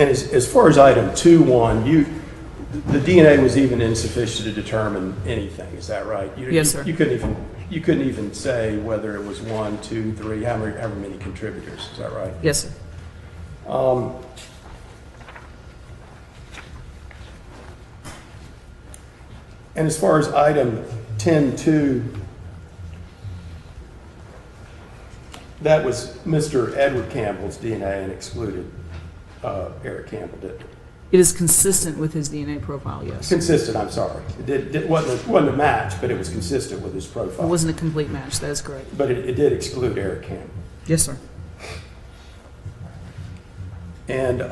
And as far as item 2.1, the DNA was even insufficient to determine anything. Is that right? Yes, sir. You couldn't even say whether it was 1, 2, 3, however many contributors. Is that right? Yes, sir. And as far as item 10.2, that was Mr. Edward Campbell's DNA and excluded Eric Campbell, did it? It is consistent with his DNA profile, yes. Consistent, I'm sorry. It wasn't a match, but it was consistent with his profile. It wasn't a complete match, that is correct. But it did exclude Eric Campbell. Yes, sir. And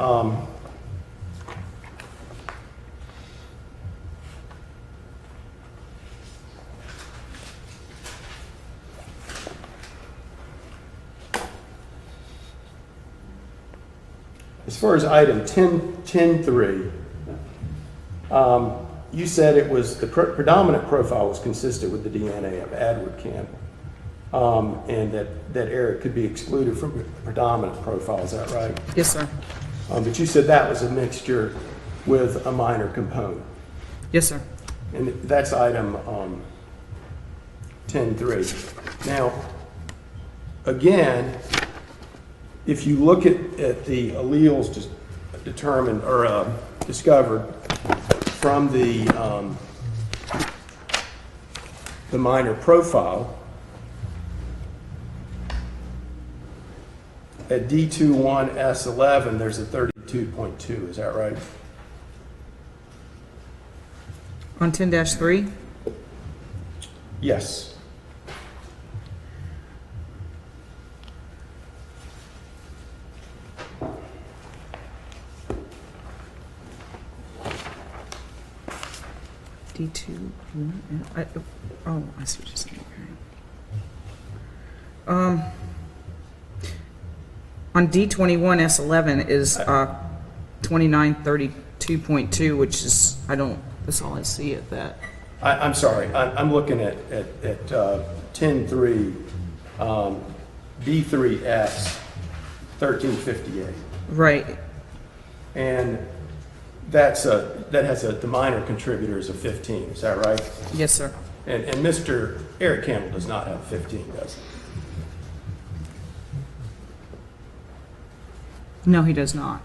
as far as item 10.3, you said it was the predominant profile was consistent with the DNA of Edward Campbell, and that Eric could be excluded from the predominant profile. Is that right? Yes, sir. But you said that was a mixture with a minor component. Yes, sir. And that's item 10.3. Now, again, if you look at the alleles determined or discovered from the minor profile, at D21S11, there's a 32.2. Is that right? On 10-3? Yes. D2. I see what you're saying. On D21 S11 is 2932.2, which is that's all I see at that. I'm sorry. I'm looking at 10.3 D3S 1358. Right. And that has the minor contributors of 15. Is that right? Yes, sir. And Mr. Eric Campbell does not have 15, does he? No, he does not.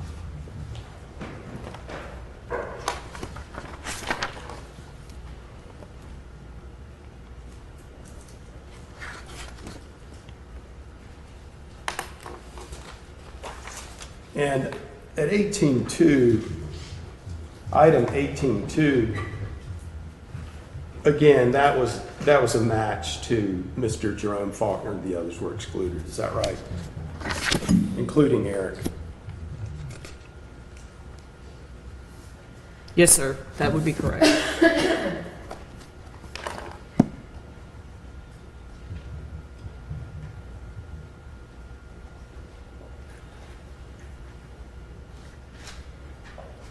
And at 18.2, item 18.2, again, that was a match to Mr. Jerome Faulkner. The others were excluded. Is that right? Including Eric. Yes, sir. That would be correct.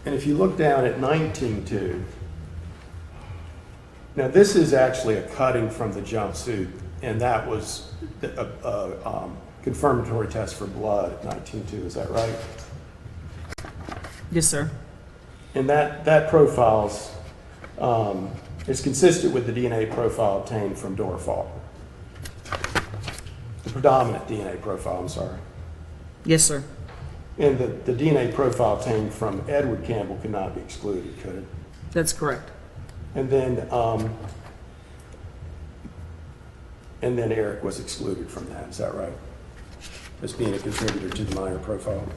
And if you look down at 19.2, now this is actually a cutting from the jumpsuit, and that was a confirmatory test for blood at 19.2. Is that right? Yes, sir. And that profiles is consistent with the DNA profile obtained from Dora Faulkner. The predominant DNA profile, I'm sorry. Yes, sir. And the DNA profile obtained from Edward Campbell could not be excluded, could it? That's correct. And then Eric was excluded from that. Is that right? As being a contributor to the minor profile.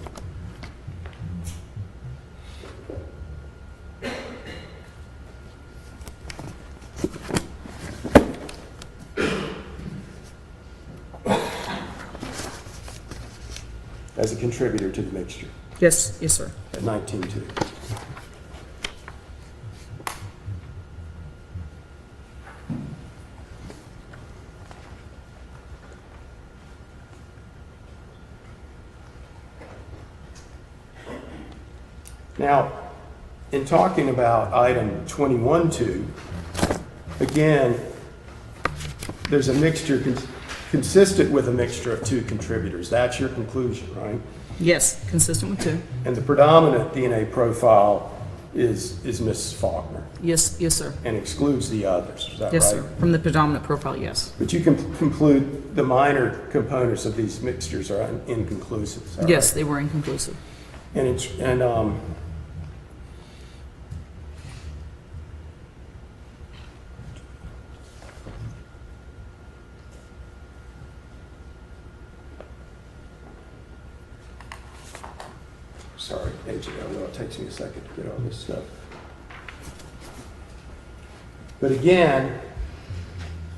As a contributor to the mixture. Yes, yes, sir. At 19.2. Now, in talking about item 21.2, again, there's a mixture consistent with a mixture of two contributors. That's your conclusion, right? Yes, consistent with 2. And the predominant DNA profile is Mrs. Faulkner Yes, yes, sir. and excludes the others, is that Yes, right? sir. From the predominant profile, yes. But you can conclude the minor components of these mixtures are inconclusive, is that Yes, right? they were inconclusive. Sorry, Agent Elwell, it takes me a second to get all this stuff. But again,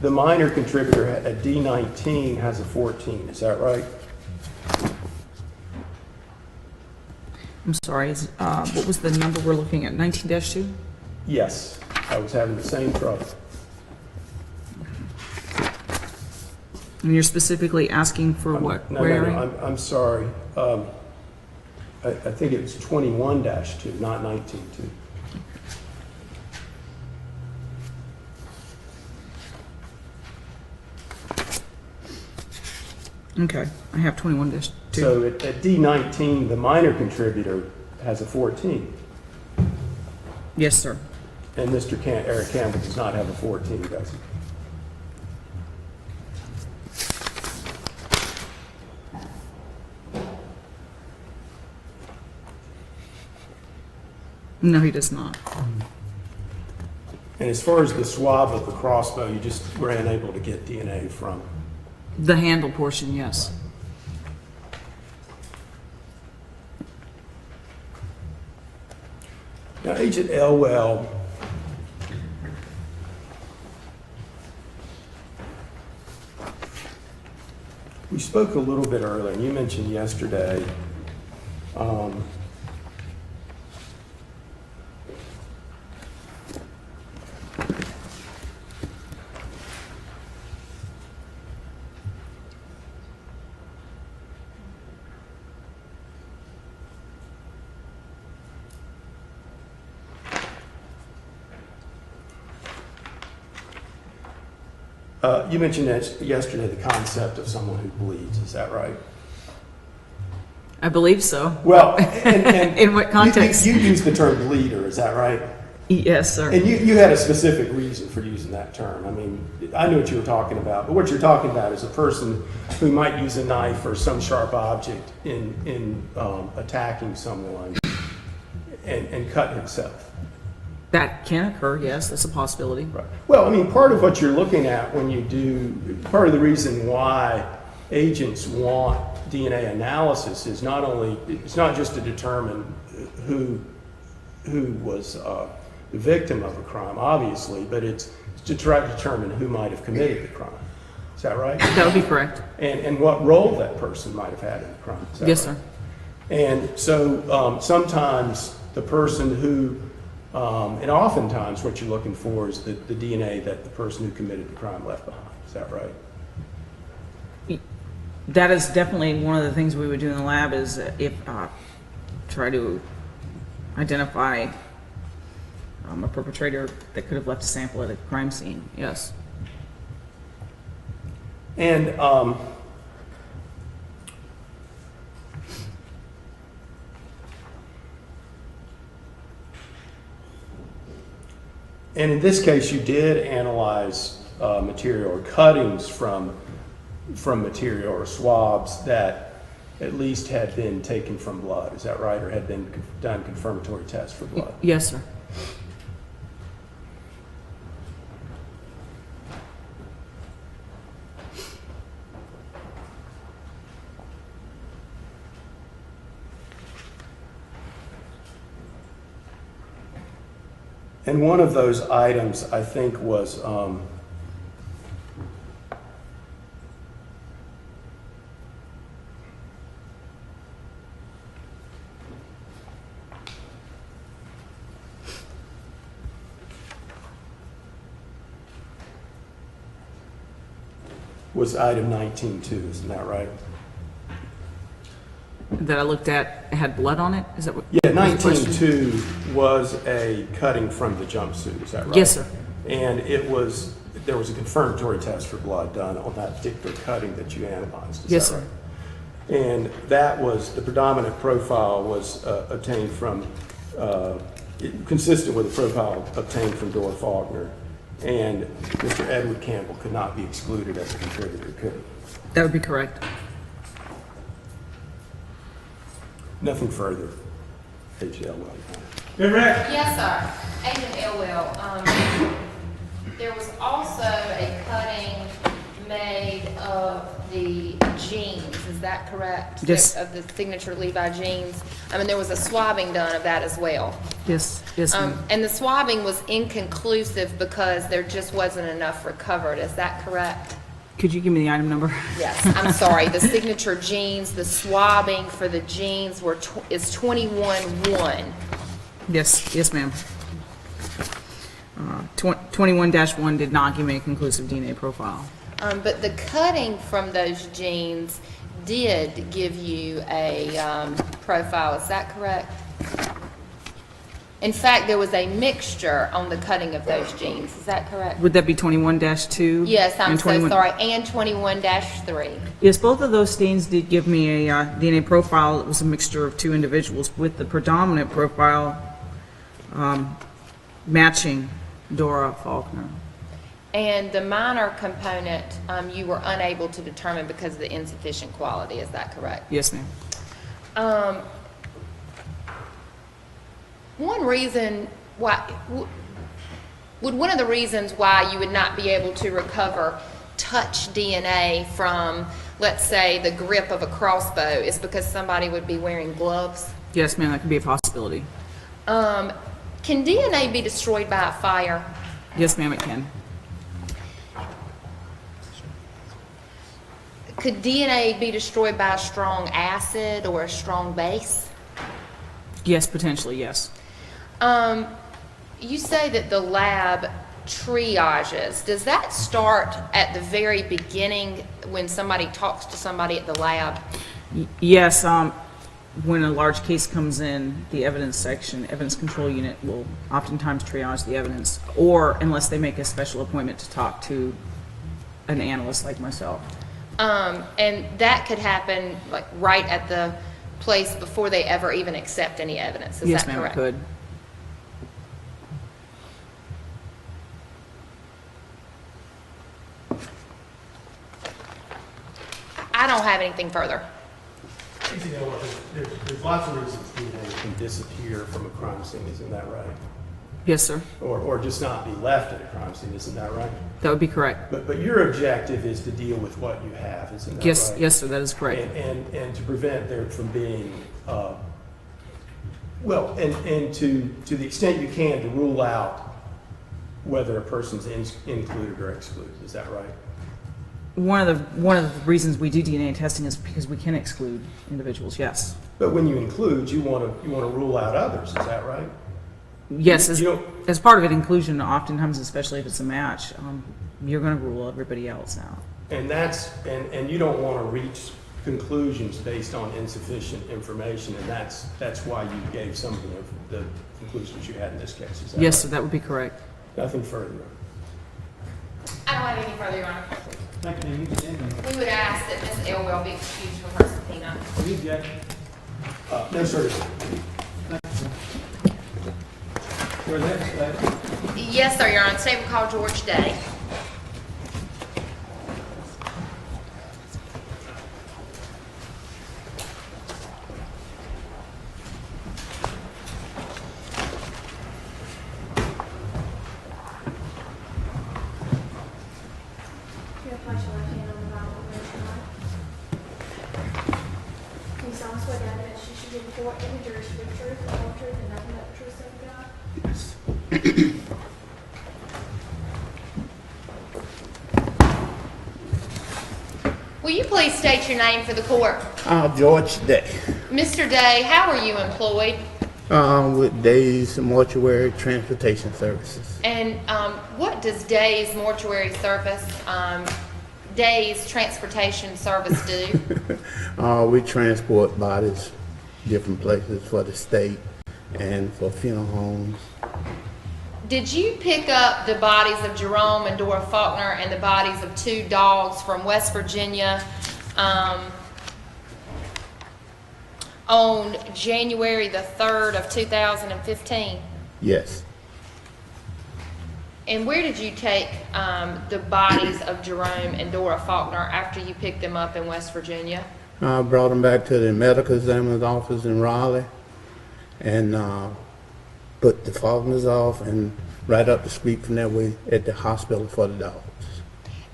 the minor contributor at D19 has a 14, is that right? I'm sorry, what was the number we're looking at, 19-2? Yes, I was having the same trouble. And you're specifically asking for what? No, query? I'm sorry. I think it was 21-2, not 19-2. Okay, I have 21-2. So at D19, the minor contributor has a 14, Yes, sir. and Mr. Eric Campbell does not have a 14, does he? No, he does not. And as far as the swab of the crossbow, you just were unable to get DNA from. The handle portion, yes. Now, Agent Elwell, we spoke a little bit earlier, and you mentioned yesterday you mentioned that yesterday the concept of someone who bleeds. Is that right? I believe so. Well, and In what context? You used the term bleeder. Is that right? Yes, sir. And you had a specific reason for using that term. I mean, I knew what you were talking about, but what you're talking about is a person who might use a knife or some sharp object in attacking someone and cut himself. That can occur, yes, that's a possibility. Right. Well, I mean, part of what you're looking at when you do, part of the reason why agents want DNA analysis is not only, it's not just to determine who was the victim of a crime, obviously, but it's to try to determine who might have committed the crime. Is that right? That would be correct. And what role that person might have had in the crime. Is that Yes, right? sir. And so sometimes the person who, and oftentimes what you're looking for is the DNA that the person who committed the crime left behind. Is that right? That is definitely one of the things we would do in the lab is if try to identify a perpetrator that could have left a sample at a crime scene. Yes. And in this case, you did analyze material or cuttings from material or swabs that at least had been taken from blood. Is that right? Or had been done confirmatory tests for blood? Yes, sir. And one of those items, I think, was item 19.2, isn't that right? That I looked at had blood on it? Is that what? Yeah, was the question? 19.2 was a cutting from the jumpsuit, is that right? Yes, sir. And there was a confirmatory test for blood done on that particular cutting that you analyzed, is Yes, that sir. right? And that was, the predominant profile was obtained from, consistent with the profile obtained from Dora Faulkner. And Mr. Edward Campbell could not be excluded as a contributor, could he? That would be correct. Nothing further. Agent Elwell. Yes, sir. Agent Elwell, there was also a cutting made of the jeans, is that correct? Yes. Of the signature Levi jeans. I mean, there was a swabbing done of that as well. Yes, yes, ma'am. And the swabbing was inconclusive because there just wasn't enough recovered, is that correct? Could you give me the item number? Yes, I'm sorry, the signature jeans, the swabbing for the jeans is 21-1. Yes, yes, ma'am. 21-1 did not give me a conclusive DNA profile. But the cutting from those jeans did give you a profile, is that correct? In fact, there was a mixture on the cutting of those jeans, is that correct? Would that be 21-2? Yes, I'm and so 21 sorry, and 21-3. Yes, both of those stains did give me a DNA profile. It was a mixture of two individuals with the predominant profile matching Dora Faulkner. And the minor component, you were unable to determine because of the insufficient quality, is that correct? Yes, ma'am. One reason why, would one of the reasons why you would not be able to recover touch DNA from, let's say, the grip of a crossbow is because somebody would be wearing gloves? Yes, ma'am, that could be a possibility. Can DNA be destroyed by a fire? Yes, ma'am, it can. Could DNA be destroyed by a strong acid or a strong base? Yes, potentially, yes. You say that the lab triages. Does that start at the very beginning when somebody talks to somebody at the lab? Yes, when a large case comes in, the evidence section, evidence control unit will oftentimes triage the evidence, or unless they make a special appointment to talk to an analyst like myself. And that could happen like right at the place before they ever even accept any evidence. Is Yes, that ma'am, it correct? could. I don't have anything further. There's lots of reasons DNA can disappear from a crime scene, isn't that right? Yes, sir. Or just not be left at a crime scene, isn't that right? That would be correct. But your objective is to deal with what you have, isn't that Yes, right? yes, sir, that is correct. And to prevent there from being, well, and to the extent you can, to rule out whether a person's included or excluded, is that right? One of the reasons we do DNA testing is because we can exclude individuals, yes. But when you include, you want to rule out others, is that right? Yes, You as part of an inclusion, oftentimes, especially if it's a match, you're going to rule everybody else out. And and you don't want to reach conclusions based on insufficient information, and that's why you gave some of the conclusions you had in this case. Is that Yes, right? sir, that would be correct. Nothing further. I don't have any further, Your Honor. Thank you, Ms. Denton. We would ask that Ms. Elwell be excused from her subpoena. You, Jack. No, sir. Where's that, Yes, sir, Your Honor. State will call George Day. Place your left hand on the Bible, raise your right. Can you solemnly swear down that you should report any jury to the truth, the whole truth, and nothing but the truth, so help you God? Will you please state your name for the court? George Day, Mr. Day, how are you employed? with Days Mortuary Transportation Services. And what does Day's Mortuary Service, Day's Transportation Service do? We transport bodies different places for the state and for funeral homes. Did you pick up the bodies of Jerome and Dora Faulkner and the bodies of two dogs from West Virginia on January the 3rd of 2015? Yes. And where did you take the bodies of Jerome and Dora Faulkner after you picked them up in West Virginia? I brought them back to the medical examiner's office in Raleigh and put the Faulkners off and right up the street from there we at the hospital for the dogs.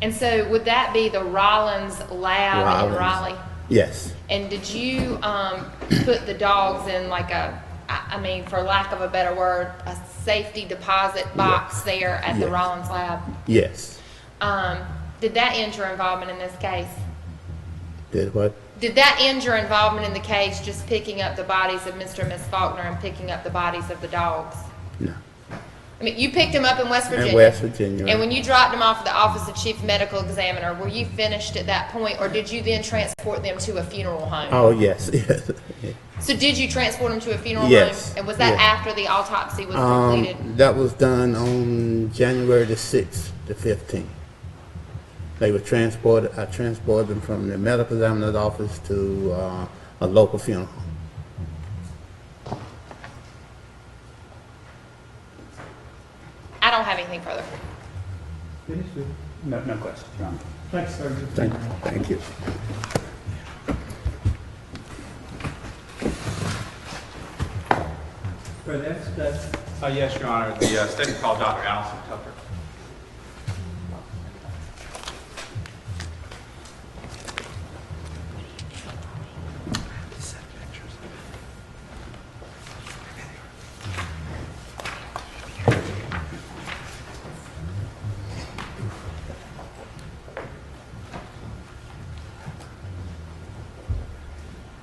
And so would that be the Rollins lab in Raleigh? Yes. And did you put the dogs in like I mean, for lack of a better word, a safety deposit box there at the Yes. Rollins lab? Yes. Did that end your involvement in this case? Did what? Did that end your involvement in the case, just picking up the bodies of Mr. and Miss Faulkner and picking up the bodies of the dogs? No. I mean, you picked them up in West Virginia. In West Virginia. And when you dropped them off at the Office of Chief Medical Examiner, were you finished at that point, or did you then transport them to a funeral home? Oh, yes. Yes. So did you transport them to a funeral Yes. home? And was that Yes. after the autopsy was completed? That was done on January the 6th to 15th. They were transported, I transported them from the medical examiner's office to a local funeral home. I don't have anything further. Finished with? No questions, Your Honor. Thanks, sir. Thank you. For that, Yes, Your Honor. The statement called Dr. Allison Tucker.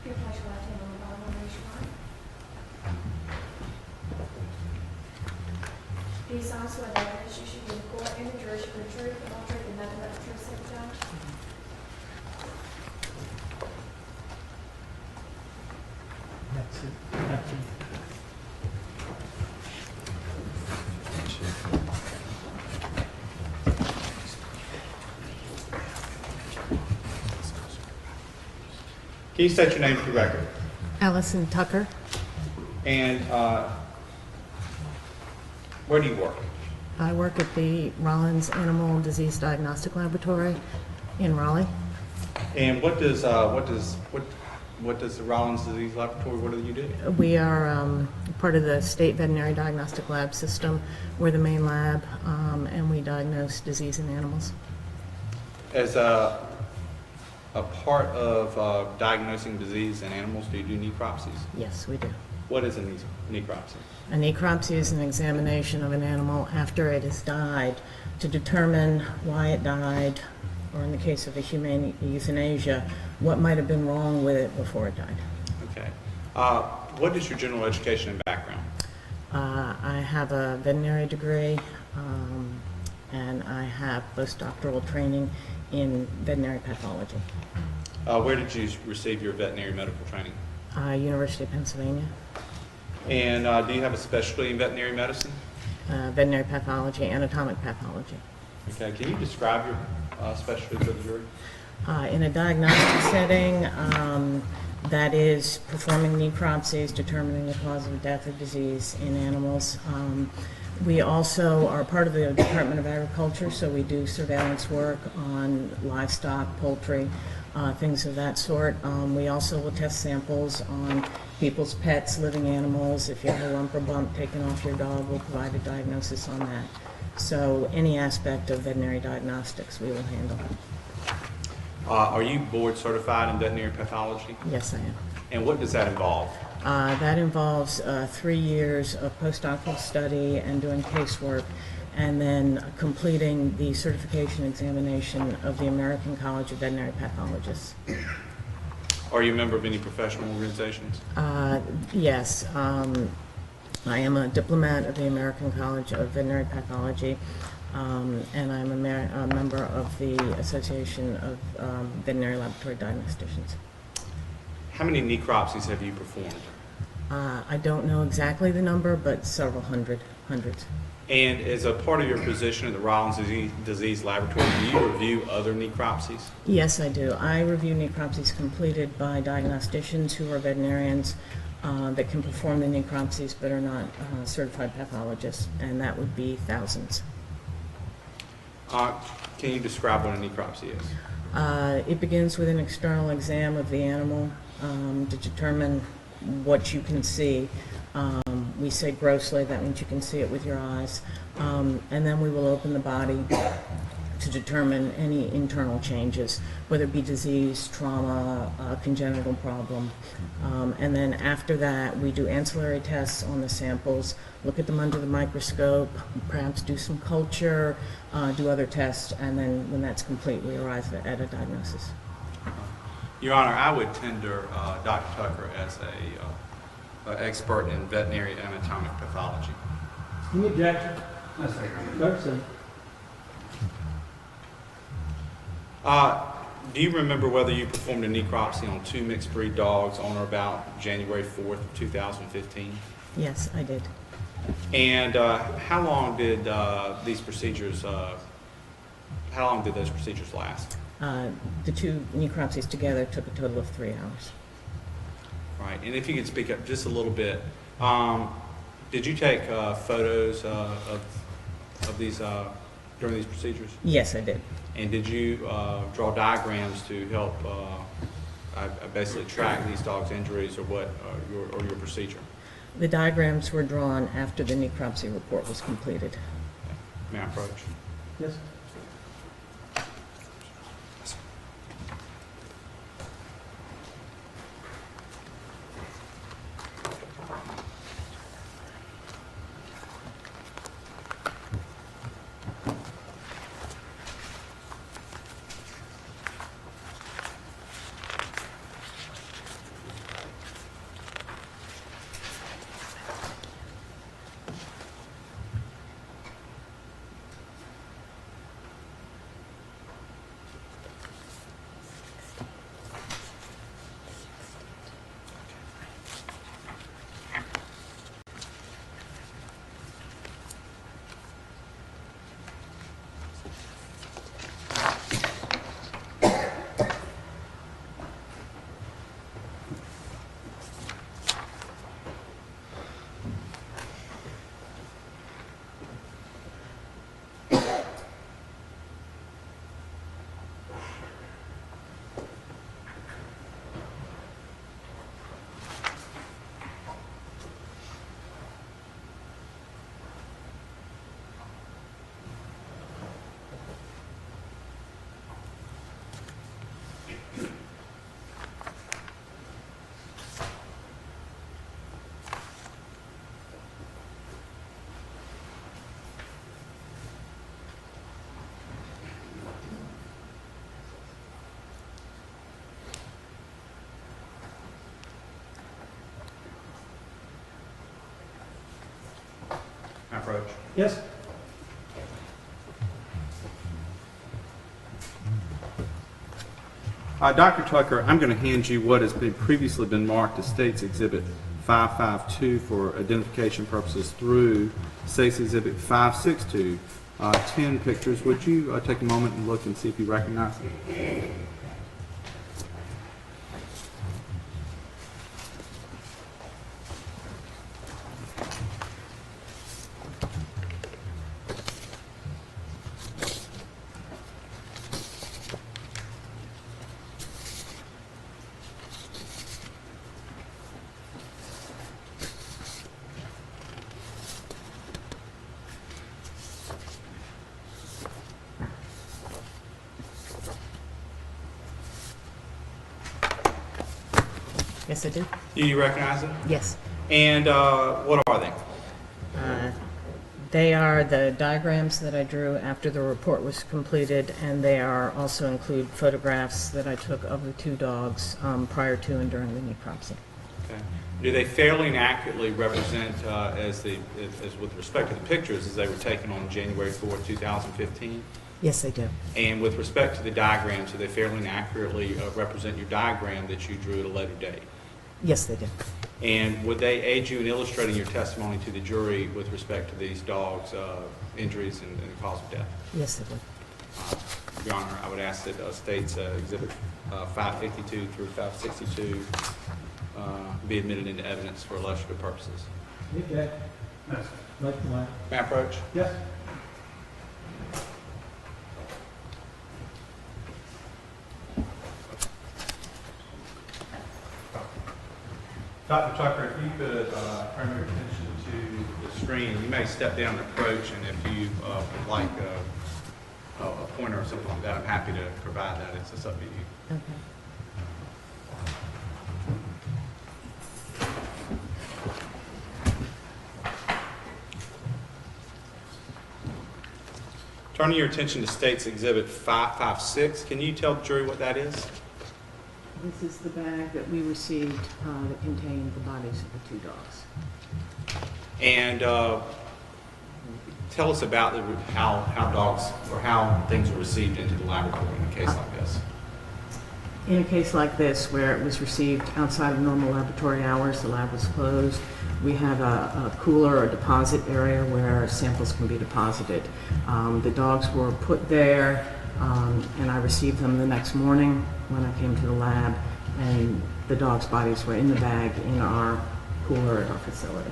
Your place your left hand on the Bible and raise your right. Do you solemnly swear that evidence you should give the court and the jury should be the truth, the whole truth, and nothing but the truth, so help you God? that's it. That's it. Can you state your name for the record? Allison Tucker. And where do you work? I work at the Rollins Animal Disease Diagnostic Laboratory in Raleigh. And what does the Rollins Disease Laboratory, what do you do? We are part of the State Veterinary Diagnostic Lab System. We're the main lab, and we diagnose disease in animals. As a part of diagnosing disease in animals, do you do necropsies? Yes, we do. What is a necropsy? A necropsy is an examination of an animal after it has died to determine why it died, or in the case of a humane euthanasia, what might have been wrong with it before it died. Okay. What is your general education and background? I have a veterinary degree, and I have postdoctoral training in veterinary pathology. Where did you receive your veterinary medical training? University of Pennsylvania. And do you have a specialty in veterinary medicine? Veterinary pathology, anatomic pathology. Okay. Can you describe your specialty for the jury? In a diagnostic setting, that is performing necropsies, determining the cause of death or disease in animals. We also are part of the Department of Agriculture, so we do surveillance work on livestock, poultry, things of that sort. We also will test samples on people's pets, living animals. If you have a lump or bump taken off your dog, we'll provide a diagnosis on that. So any aspect of veterinary diagnostics we will handle. Are you board certified in veterinary pathology? Yes, I am. And what does that involve? That involves 3 years of postdoctoral study and doing casework, and then completing the certification examination of the American College of Veterinary Pathologists. Are you a member of any professional organizations? Yes, I am a diplomat of the American College of Veterinary Pathology, and I'm a member of the Association of Veterinary Laboratory Diagnosticians. How many necropsies have you performed? I don't know exactly the number, but several hundreds. And as a part of your position at the Rollins Disease Laboratory, do you review other necropsies? Yes, I do. I review necropsies completed by diagnosticians who are veterinarians that can perform the necropsies but are not certified pathologists, and that would be thousands. Can you describe what a necropsy is? It begins with an external exam of the animal to determine what you can see. We say grossly, that means you can see it with your eyes. And then we will open the body to determine any internal changes, whether it be disease, trauma, congenital problem. And then after that, we do ancillary tests on the samples, look at them under the microscope, perhaps do some culture, do other tests, and then when that's complete, we arrive at a diagnosis. Your Honor, I would tender Dr. Tucker as an expert in veterinary anatomic pathology. Any objection? No, sir. Dr. Sim. Do you remember whether you performed a necropsy on 2 mixed breed dogs on or about January 4th, 2015? Yes, I did. And how long did those procedures last? The two necropsies together took a total of 3 hours. Right, and if you could speak up just a little bit, did you take photos of these during these procedures? Yes, I did. And did you draw diagrams to help basically track these dogs' injuries or what your procedure? The diagrams were drawn after the necropsy report was completed. May I approach? Yes. Approach. Yes. Dr. Tucker, I'm going to hand you what has previously been marked as State's Exhibit 552 for identification purposes through State's Exhibit 562. 10 pictures. Would you take a moment and look and see if you recognize them? Yes, I do. Do you recognize it? Yes. And what are they? They are the diagrams that I drew after the report was completed, and they are also include photographs that I took of the 2 dogs prior to and during the necropsy. Okay. Do they fairly and accurately represent, as with respect to the pictures, as they were taken on January 4th, 2015? Yes, they do. And with respect to the diagrams, do they fairly and accurately represent your diagram that you drew at a later date? Yes, they do. And would they aid you in illustrating your testimony to the jury with respect to these dogs' injuries and the cause of death? Yes, it would. Your Honor, I would ask that States Exhibit 552 through 562 be admitted into evidence for illustrative purposes. Okay. May I approach? Yes. Dr. Tucker, if you could turn your attention to the screen, you may step down and approach, and if you would like a pointer or something like that, I'm happy to provide that. It's just up to you. Okay. Turning your attention to States Exhibit 556, can you tell the jury what that is? This is the bag that we received that contained the bodies of the 2 dogs. And tell us about how dogs or how things are received into the laboratory in a case like this. In a case like this, where it was received outside of normal laboratory hours, the lab was closed, we have a cooler or deposit area where samples can be deposited. The dogs were put there, and I received them the next morning when I came to the lab, and the dogs' bodies were in the bag in our cooler at our facility.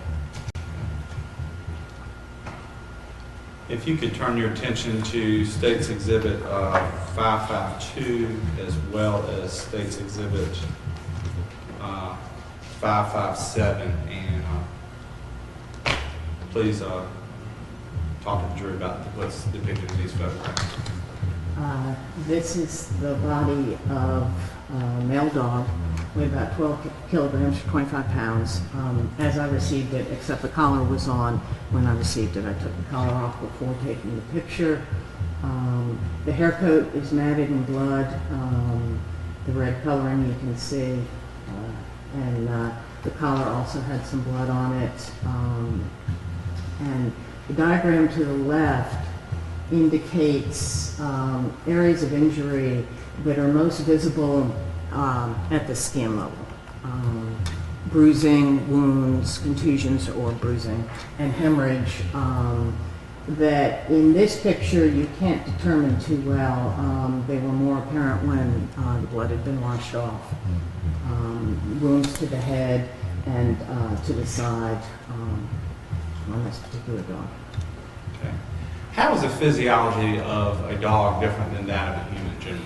If you could turn your attention to States Exhibit 552 as well as States Exhibit 557, and please talk to the jury about what's depicted in these photographs. This is the body of a male dog, weighed about 12 kilograms, 25 pounds. As I received it, except the collar was on when I received it. I took the collar off before taking the picture. The hair coat is matted in blood. The red coloring you can see. And the collar also had some blood on it. And the diagram to the left indicates areas of injury that are most visible at the skin level. Bruising, wounds, contusions or bruising, and hemorrhage that in this picture you can't determine too well. They were more apparent when the blood had been washed off. Wounds to the head and to the side on this particular dog. Okay. How is the physiology of a dog different than that of a human generally?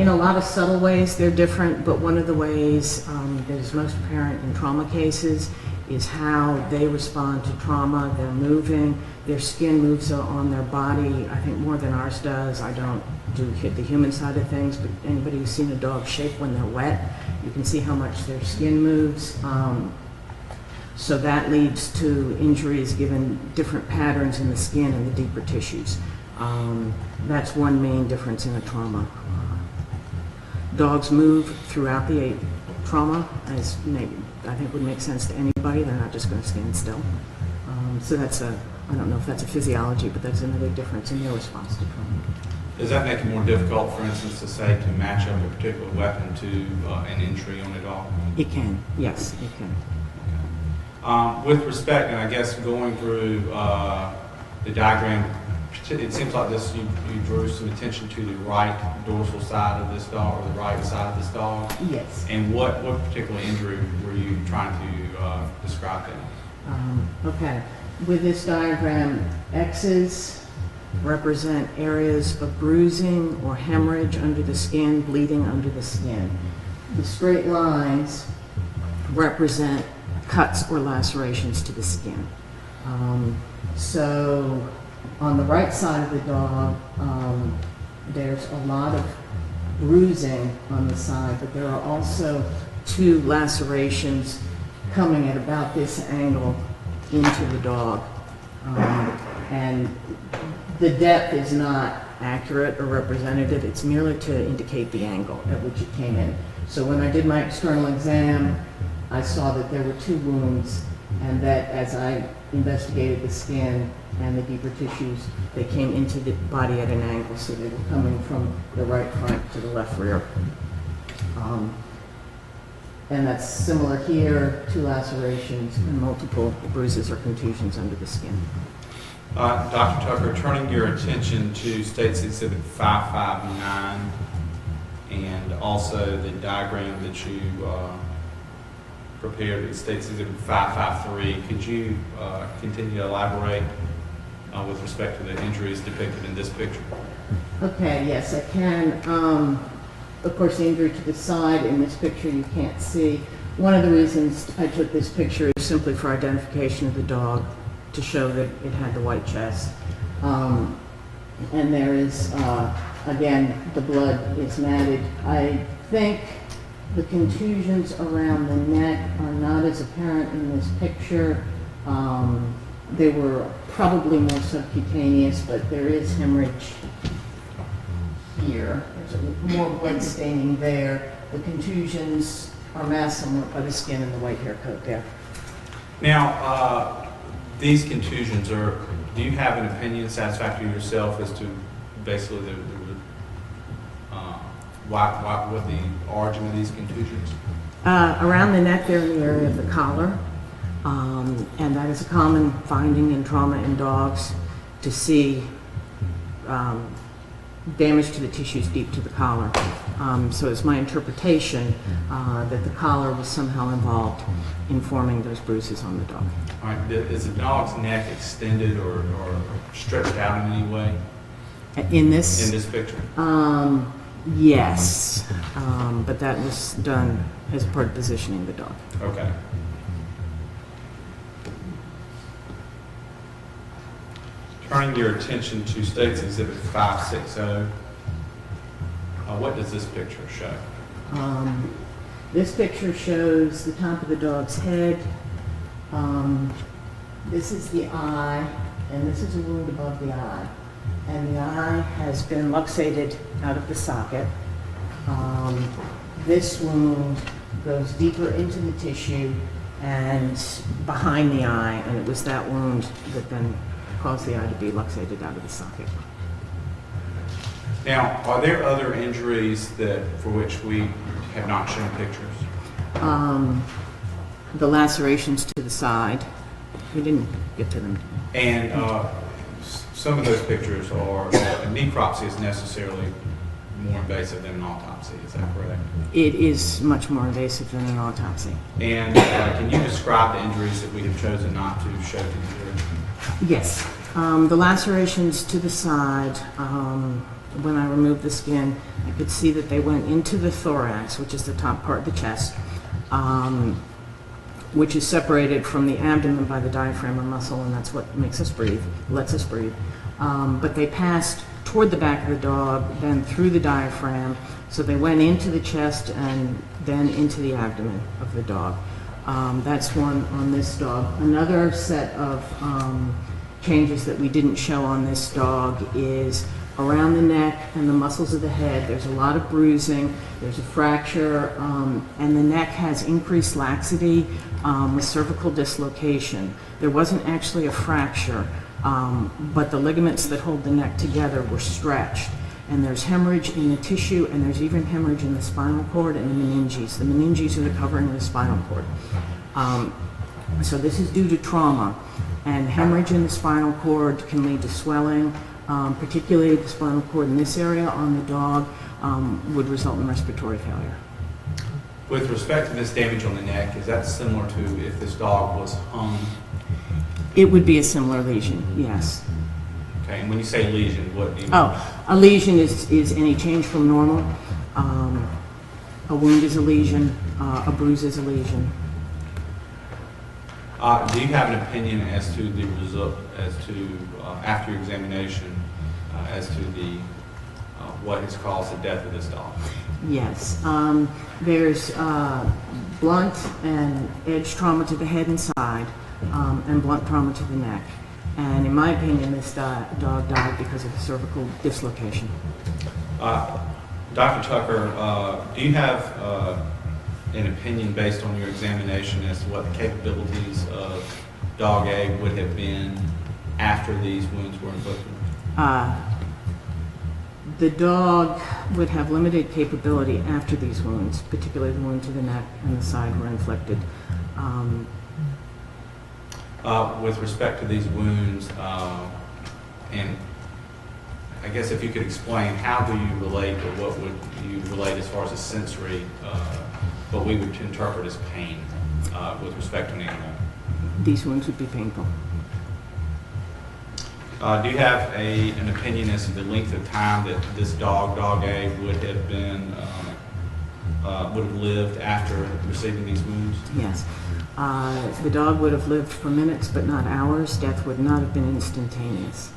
In a lot of subtle ways, they're different, but one of the ways that is most apparent in trauma cases is how they respond to trauma. They're moving, their skin moves on their body, I think more than ours does. I don't do the human side of things, but anybody who's seen a dog shake when they're wet, you can see how much their skin moves. So that leads to injuries given different patterns in the skin and the deeper tissues. That's one main difference in a trauma. Dogs move throughout the trauma, as I think would make sense to anybody. They're not just going to stand still. So that's I don't know if that's a physiology, but that's another difference in their response to trauma. Does that make it more difficult, for instance, to say to match up a particular weapon to an injury on a dog? It can, yes, it can. With respect, and I guess going through the diagram, it seems like this you drew some attention to the right dorsal side of this dog, or the right side of this dog. Yes. And what particular injury were you trying to describe there? Okay. With this diagram, X's represent areas of bruising or hemorrhage under the skin, bleeding under the skin. The straight lines represent cuts or lacerations to the skin. So on the right side of the dog, there's a lot of bruising on the side, but there are also 2 lacerations coming at about this angle into the dog. And the depth is not accurate or representative, it's merely to indicate the angle at which it came in. So when I did my external exam, I saw that there were 2 wounds, and that as I investigated the skin and the deeper tissues, they came into the body at an angle, so they were coming from the right front to the left rear. And that's similar here, 2 lacerations and multiple bruises or contusions under the skin. Dr. Tucker, turning your attention to State's Exhibit 559 and also the diagram that you prepared at State's Exhibit 553, could you continue to elaborate with respect to the injuries depicted in this picture? Okay, yes, I can. Of course, the injury to the side in this picture you can't see. One of the reasons I took this picture is simply for identification of the dog, to show that it had the white chest. And there is, again, the blood is matted. I think the contusions around the neck are not as apparent in this picture. They were probably more subcutaneous, but there is hemorrhage here. There's more blood staining there. The contusions are masked somewhat by the skin and the white hair coat there. Now, these contusions are, do you have an opinion satisfactory to yourself as to basically what the origin of these contusions? Around the neck, they're in the area of the collar, and that is a common finding in trauma in dogs, to see damage to the tissues deep to the collar. So it's my interpretation that the collar was somehow involved in forming those bruises on the dog. All right, is the dog's neck extended or stretched out in any way In this picture? yes, but that was done as part of positioning the dog. Okay. Turning your attention to State's Exhibit 560, what does this picture show? This picture shows the top of the dog's head. This is the eye, and this is a wound above the eye. And the eye has been luxated out of the socket. This wound goes deeper into the tissue and behind the eye, and it was that wound that then caused the eye to be luxated out of the socket. Now, are there other injuries for which we have not shown pictures? The lacerations to the side, we didn't get to them. And some of those pictures are, necropsy is necessarily more invasive than an autopsy, is that correct? It is much more invasive than an autopsy. And can you describe the injuries that we have chosen not to show to the jury? Yes. The lacerations to the side, when I removed the skin, I could see that they went into the thorax, which is the top part of the chest, which is separated from the abdomen by the diaphragm or muscle, and that's what makes us breathe, lets us breathe. But they passed toward the back of the dog, then through the diaphragm, so they went into the chest and then into the abdomen of the dog. That's one on this dog. Another set of changes that we didn't show on this dog is around the neck and the muscles of the head. There's a lot of bruising, there's a fracture, and the neck has increased laxity with cervical dislocation. There wasn't actually a fracture, but the ligaments that hold the neck together were stretched. And there's hemorrhage in the tissue, and there's even hemorrhage in the spinal cord and the meninges. The meninges are the covering of the spinal cord. So this is due to trauma, and hemorrhage in the spinal cord can lead to swelling, particularly the spinal cord in this area on the dog would result in respiratory failure. With respect to this damage on the neck, is that similar to if this dog was hung? It would be a similar lesion, yes. Okay, and when you say lesion, what do you mean? Oh, a lesion is any change from normal. A wound is a lesion, a bruise is a lesion. Do you have an opinion as to the result, as to after your examination, as to the what has caused the death of this dog? Yes, there's blunt and edge trauma to the head and side, and blunt trauma to the neck. And in my opinion, this dog died because of cervical dislocation. Dr. Tucker, do you have an opinion based on your examination as to what the capabilities of dog A would have been after these wounds were inflicted? The dog would have limited capability after these wounds, particularly the wound to the neck and the side were inflicted. With respect to these wounds, and I guess if you could explain, how do you relate, or what would you relate as far as a sensory, what we would interpret as pain with respect to an animal? These wounds would be painful. Do you have an opinion as to the length of time that this dog A, would have been, would have lived after receiving these wounds? Yes. The dog would have lived for minutes but not hours. Death would not have been instantaneous.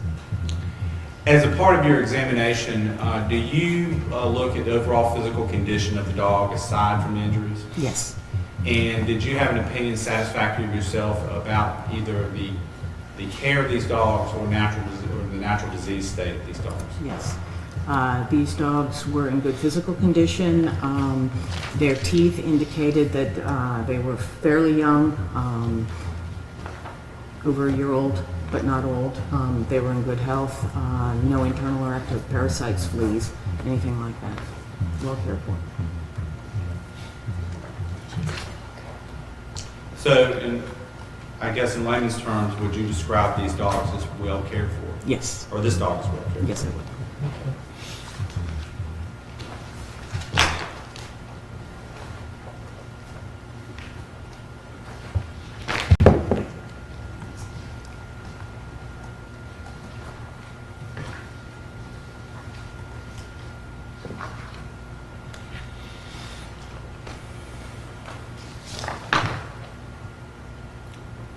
As a part of your examination, do you look at the overall physical condition of the dog aside from injuries? Yes. And did you have an opinion satisfactory of yourself about either the care of these dogs or the natural disease state of these dogs? Yes. These dogs were in good physical condition. Their teeth indicated that they were fairly young, over a year old, but not old. They were in good health, no internal or active parasites, fleas, anything like that. Well cared for. So, I guess in layman's terms, would you describe these dogs as well cared for? Yes. Or this dog is well cared for? Yes, I would.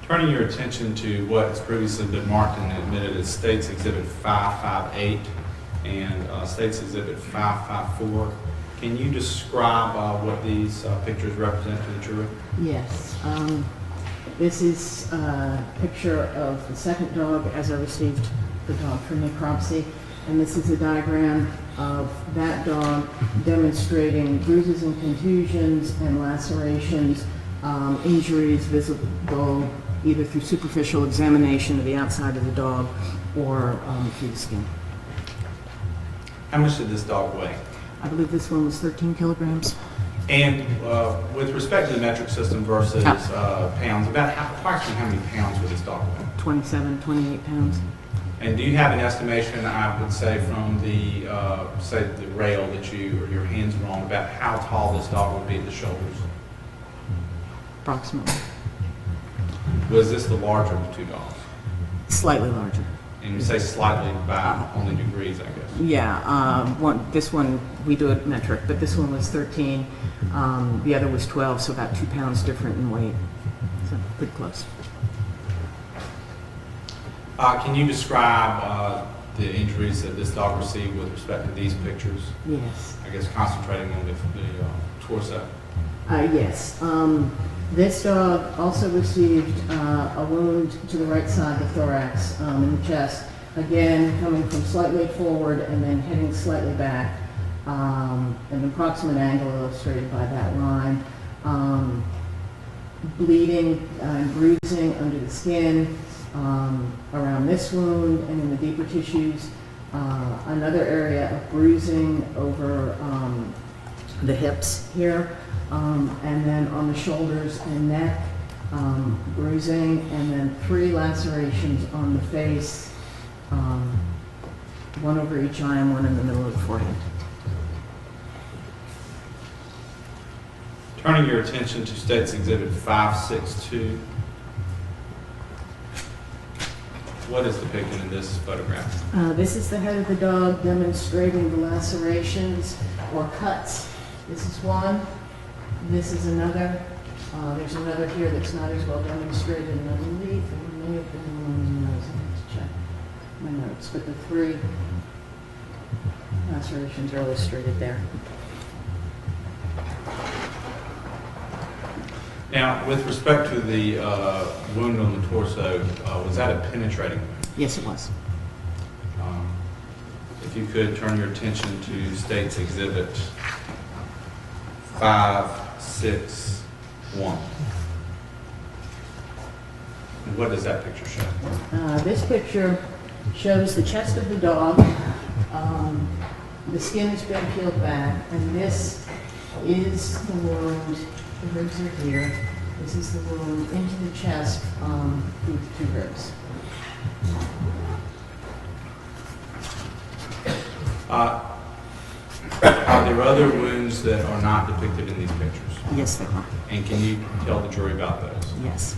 Turning your attention to what has previously been marked and admitted as States Exhibit 558 and States Exhibit 554, can you describe what these pictures represent to the jury? Yes. This is a picture of the second dog as I received the dog for necropsy, and this is a diagram of that dog demonstrating bruises and contusions and lacerations, injuries visible either through superficial examination of the outside of the dog or through the skin. How much did this dog weigh? I believe this one was 13 kilograms. And with respect to the metric system versus pounds, approximately how many pounds would this dog weigh? 27, 28 pounds. And do you have an estimation, I would say, from the, say, the rail that your hands were on, about how tall this dog would be at the shoulders? Approximately. Was this the larger of the two dogs? Slightly larger. And you say slightly by only degrees, I guess. Yeah, this one, we do it metric, but this one was 13. The other was 12, so about 2 pounds different in weight. So pretty close. Can you describe the injuries that this dog received with respect to these pictures? Yes. I guess concentrating on the torso. Yes. This dog also received a wound to the right side of the thorax in the chest. Again, coming from slightly forward and then heading slightly back. An approximate angle illustrated by that line. Bleeding and bruising under the skin around this wound and in the deeper tissues. Another area of bruising over the hips here. And then on the shoulders and neck, bruising, and then 3 lacerations on the face, one over each eye and one in the middle of the forehead. Turning your attention to States Exhibit 562, what is depicted in this photograph? This is the head of the dog demonstrating the lacerations or cuts. This is one. This is another. There's another here that's not as well demonstrated, and I believe there may have been one on the nose. I have to check my notes, but the 3 lacerations are illustrated there. Now, with respect to the wound on the torso, was that a penetrating wound? Yes, it was. If you could turn your attention to States Exhibit 561. And what does that picture show? This picture shows the chest of the dog, the skin has been peeled back, and this is the wound. The ribs are here. This is the wound into the chest through the 2 ribs. Are there other wounds that are not depicted in these pictures? Yes, they are. And can you tell the jury about those? Yes.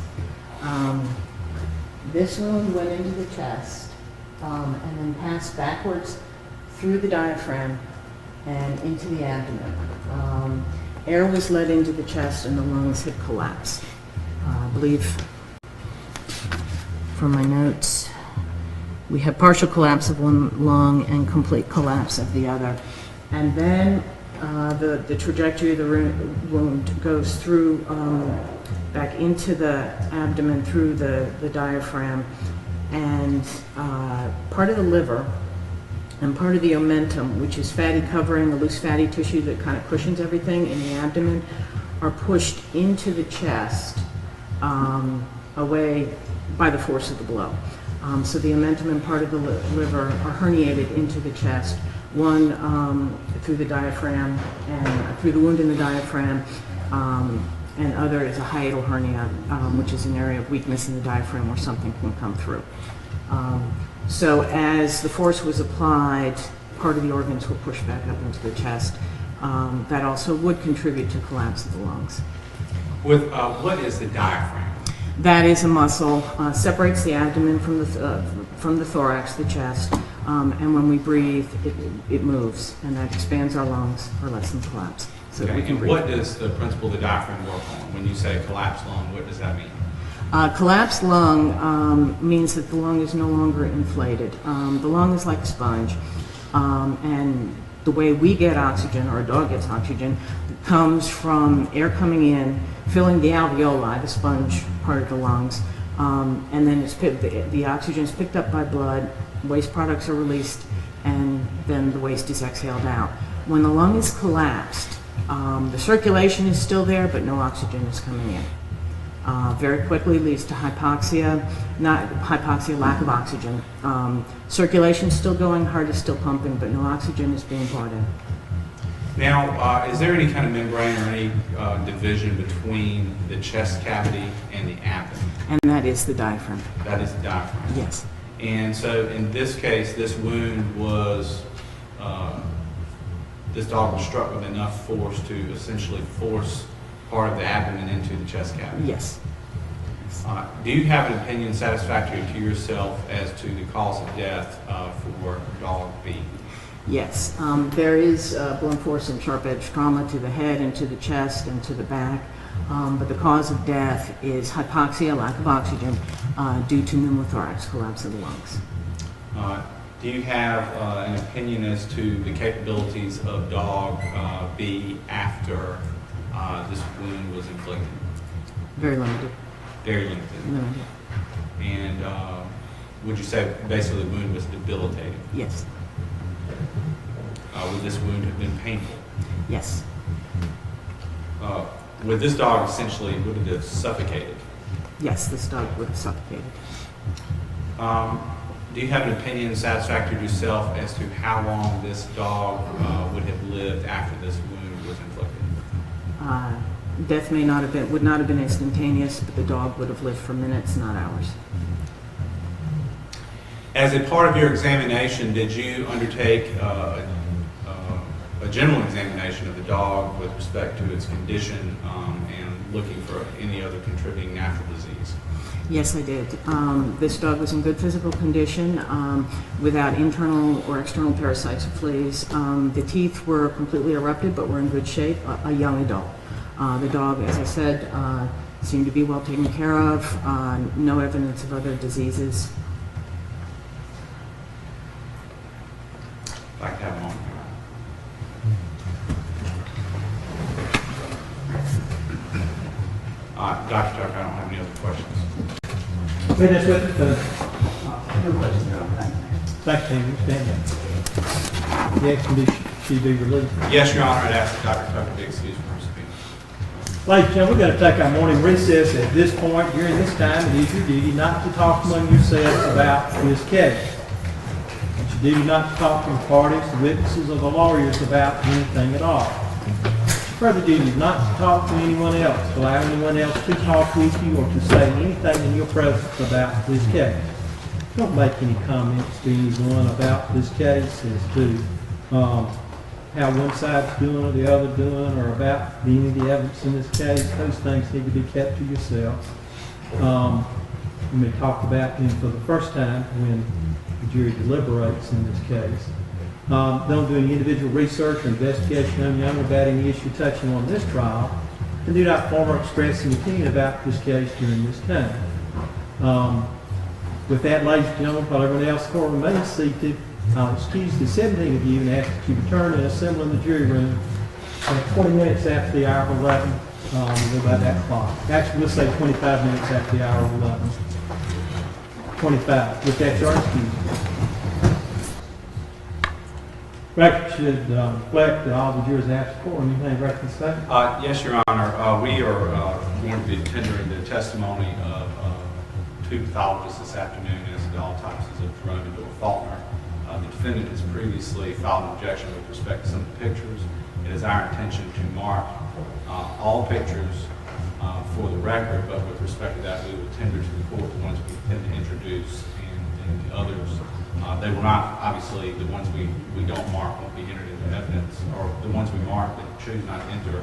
This wound went into the chest and then passed backwards through the diaphragm and into the abdomen. Air was let into the chest and the lungs had collapsed. I believe from my notes, we have partial collapse of one lung and complete collapse of the other. And then the trajectory of the wound goes through, back into the abdomen through the diaphragm, and part of the liver and part of the omentum, which is fatty covering, the loose fatty tissue that kind of cushions everything in the abdomen, are pushed into the chest away by the force of the blow. So the omentum and part of the liver are herniated into the chest, one through the diaphragm and through the wound in the diaphragm, and other is a hiatal hernia, which is an area of weakness in the diaphragm where something can come through. So as the force was applied, part of the organs were pushed back up into the chest. That also would contribute to collapse of the lungs. With what is the diaphragm? That is a muscle, separates the abdomen from the thorax, the chest, and when we breathe, it moves, and that expands our lungs or lets them collapse. So that we can And breathe. what does the principle of the diaphragm work on? When you say collapsed lung, what does that mean? Collapsed lung means that the lung is no longer inflated. The lung is like a sponge, and the way we get oxygen, or a dog gets oxygen, comes from air coming in, filling the alveoli, the sponge part of the lungs, and then the oxygen is picked up by blood, waste products are released, and then the waste is exhaled out. When the lung is collapsed, the circulation is still there, but no oxygen is coming in. Very quickly leads to hypoxia, not hypoxia, lack of oxygen. Circulation is still going, heart is still pumping, but no oxygen is being brought in. Now, is there any kind of membrane or any division between the chest cavity and the abdomen? And that is the diaphragm. That is the diaphragm. Yes. And so in this case, this wound was, this dog was struck with enough force to essentially force part of the abdomen into the chest cavity. Yes. Do you have an opinion satisfactory to yourself as to the cause of death for dog B? Yes. There is blunt force and sharp edge trauma to the head and to the chest and to the back, but the cause of death is hypoxia, lack of oxygen, due to pneumothorax, collapse of the lungs. Do you have an opinion as to the capabilities of dog B after this wound was inflicted? Very limited. Very limited. Limited. And would you say basically the wound was debilitating? Yes. Would this wound have been painful? Yes. Would this dog essentially, would it have suffocated? Yes, this dog would have suffocated. Do you have an opinion satisfactory to yourself as to how long this dog would have lived after this wound was inflicted? Death would not have been instantaneous, but the dog would have lived for minutes, not hours. As a part of your examination, did you undertake a general examination of the dog with respect to its condition and looking for any other contributing natural disease? Yes, I did. This dog was in good physical condition, without internal or external parasites or fleas. The teeth were completely erupted, but were in good shape, a young adult. The dog, as I said, seemed to be well taken care of, no evidence of other diseases. I'd like to have a moment. Dr. Tucker, I don't have any other questions. Witness with no questions, Your Honor. Thank you. Thank you. Stand down. The expedition, she be released. Yes, Your Honor, I'd ask Dr. Tucker to excuse me from speaking. Ladies and gentlemen, we're going to take our morning recess at this point. During this time, it is your duty not to talk among yourselves about this case. duty not to talk to the parties, the witnesses, or the lawyers about anything at all. Further duty not to talk to anyone else, to allow anyone else to talk with you or to say anything in your presence about this case. Don't make any comments to anyone about this case as to how one side's doing or the other doing, or about any of the evidence in this case. Those things need to be kept to yourself. We may talk about them for the first time when the jury deliberates in this case. Don't do any individual research or investigation on your own about any issue touching on this trial, and do not form or express an opinion about this case during this time. With that, ladies and gentlemen, while everyone else in the court remains seated, I'll excuse the 17 of you and ask that you return and assemble in the jury room at 20 minutes after the hour of 11. We'll go by that clock. Actually, let's say 25 minutes after the hour of 11. 25. With that, you're excused. Record should reflect that all the jurors asked for. Anything record say? Yes, Your Honor. We are going to be tendering the testimony of two pathologists this afternoon as the autopsies of Jerome and Dora Faulkner. The defendant has previously filed an objection with respect to some of the pictures. It is our intention to mark all pictures for the record, but with respect to that, we will tender to the court the ones we intend to introduce, and the others, they will not, obviously, the ones we don't mark won't be entered into evidence, or the ones we mark that choose not to enter.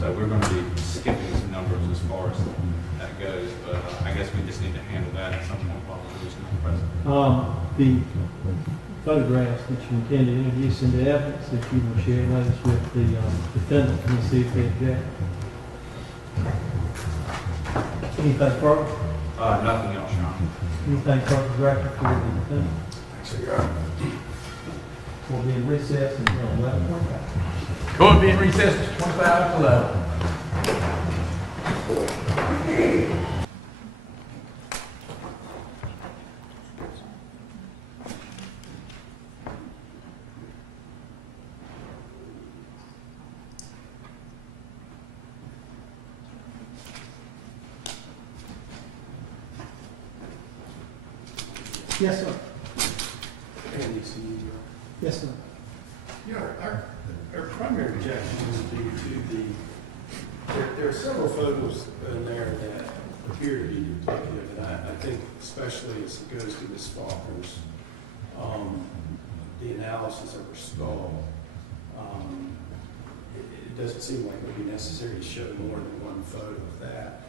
So we're going to be skipping some numbers as far as that goes, but I guess we just need to handle that at some point while the jury's not present. The photographs that you intend to introduce into evidence, that you will share those with the defendant and see if they object. Anything further? Nothing else, Your Honor. Anything further to record for the defendant? We'll be in recess until 11:45. Going to be in recess 25 to 11. Yes, sir. Yes, sir. Our primary objection would be to there are several photos in there that appear to be duplicative, and I think especially as it goes to Ms. Faulkner's, the analysis of her skull, it doesn't seem like it would be necessary to show more than one photo of that.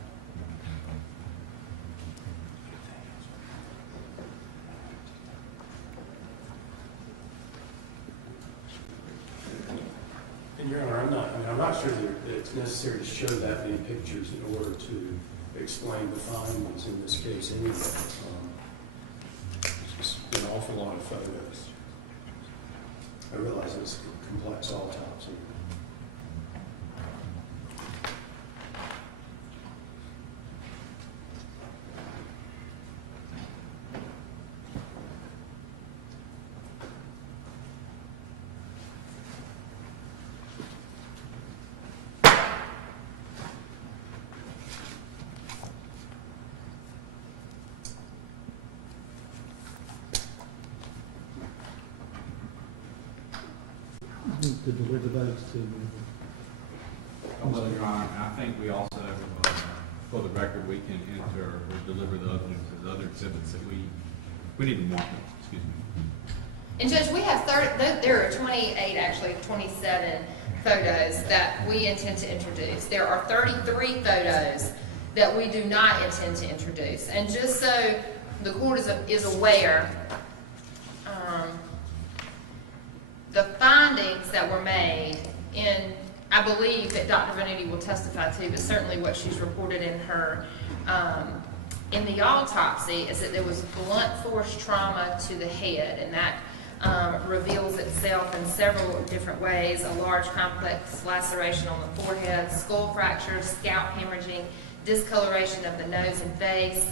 And Your Honor, I'm not sure that it's necessary to show that many pictures in order to explain the findings in this case anyway. It's just an awful lot of photos. I realize it's a complex autopsy. To deliver those to Well, Your Honor, I think we also, for the record, we can enter or deliver the other exhibits that we need to mark them, excuse me. And Judge, we have there are 28, actually 27 photos that we intend to introduce. There are 33 photos that we do not intend to introduce. And just so the court is aware, the findings that were made in, I believe that Dr. Venuti will testify to, but certainly what she's reported in her, in the autopsy, is that there was blunt force trauma to the head, and that reveals itself in several different ways: a large complex laceration on the forehead, skull fractures, scalp hemorrhaging, discoloration of the nose and face,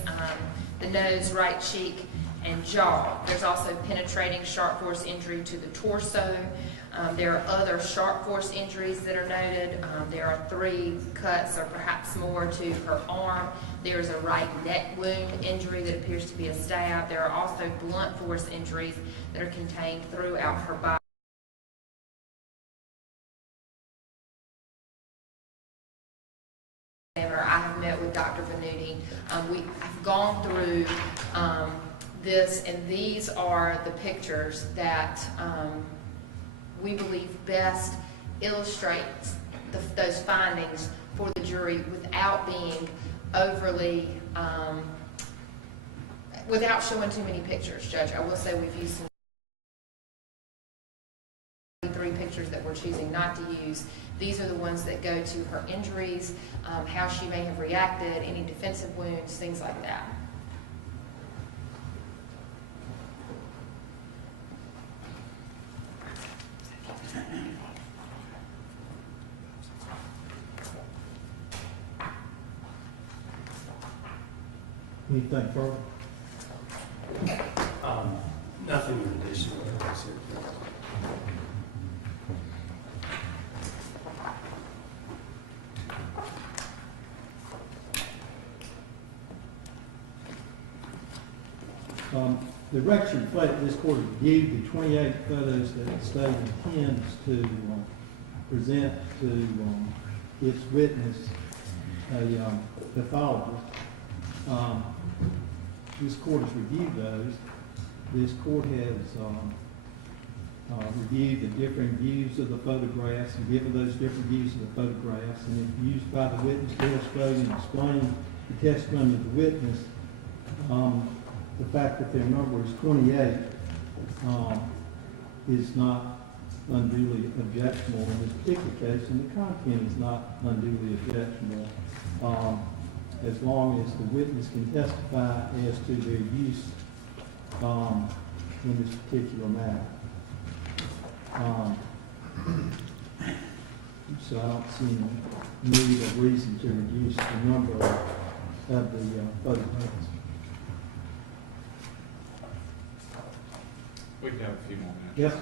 the nose, right cheek, and jaw. There's also penetrating sharp force injury to the torso. There are other sharp force injuries that are noted. There are 3 cuts or perhaps more to her arm. There is a right neck wound injury that appears to be a stab. There are also blunt force injuries that are contained throughout her body. I have met with Dr. Venuti. We have gone through this, and these are the pictures that we believe best illustrates those findings for the jury without being overly, without showing too many pictures, Judge. I will say we've used some 3 pictures that we're choosing not to use. These are the ones that go to her injuries, how she may have reacted, any defensive wounds, things like that. Anything further? Nothing in addition to what I said. The records reflect this court reviewed the 28 photos that the state intends to present to its witness, a pathologist. This court has reviewed those. This court has reviewed the different views of the photographs and given those different views of the photographs, and if used by the witness to illustrate and explain the testimony of the witness, the fact that their number is 28 is not unduly objectionable in this particular case, and the content is not unduly objectionable as long as the witness can testify as to their use in this particular matter. So I don't see any need or reason to reduce the number of the photographs. We can have a few more minutes. Yes.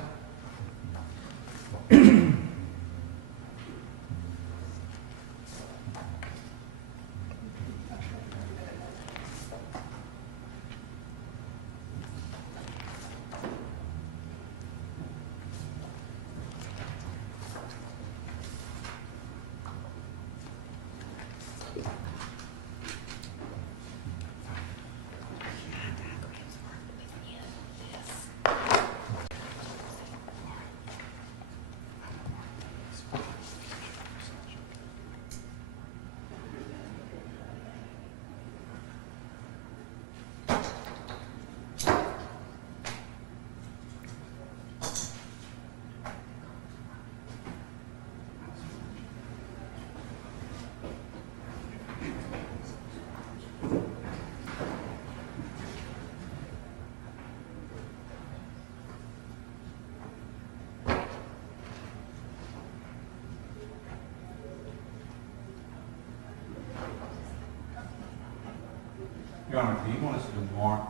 Your Honor, do you want us to mark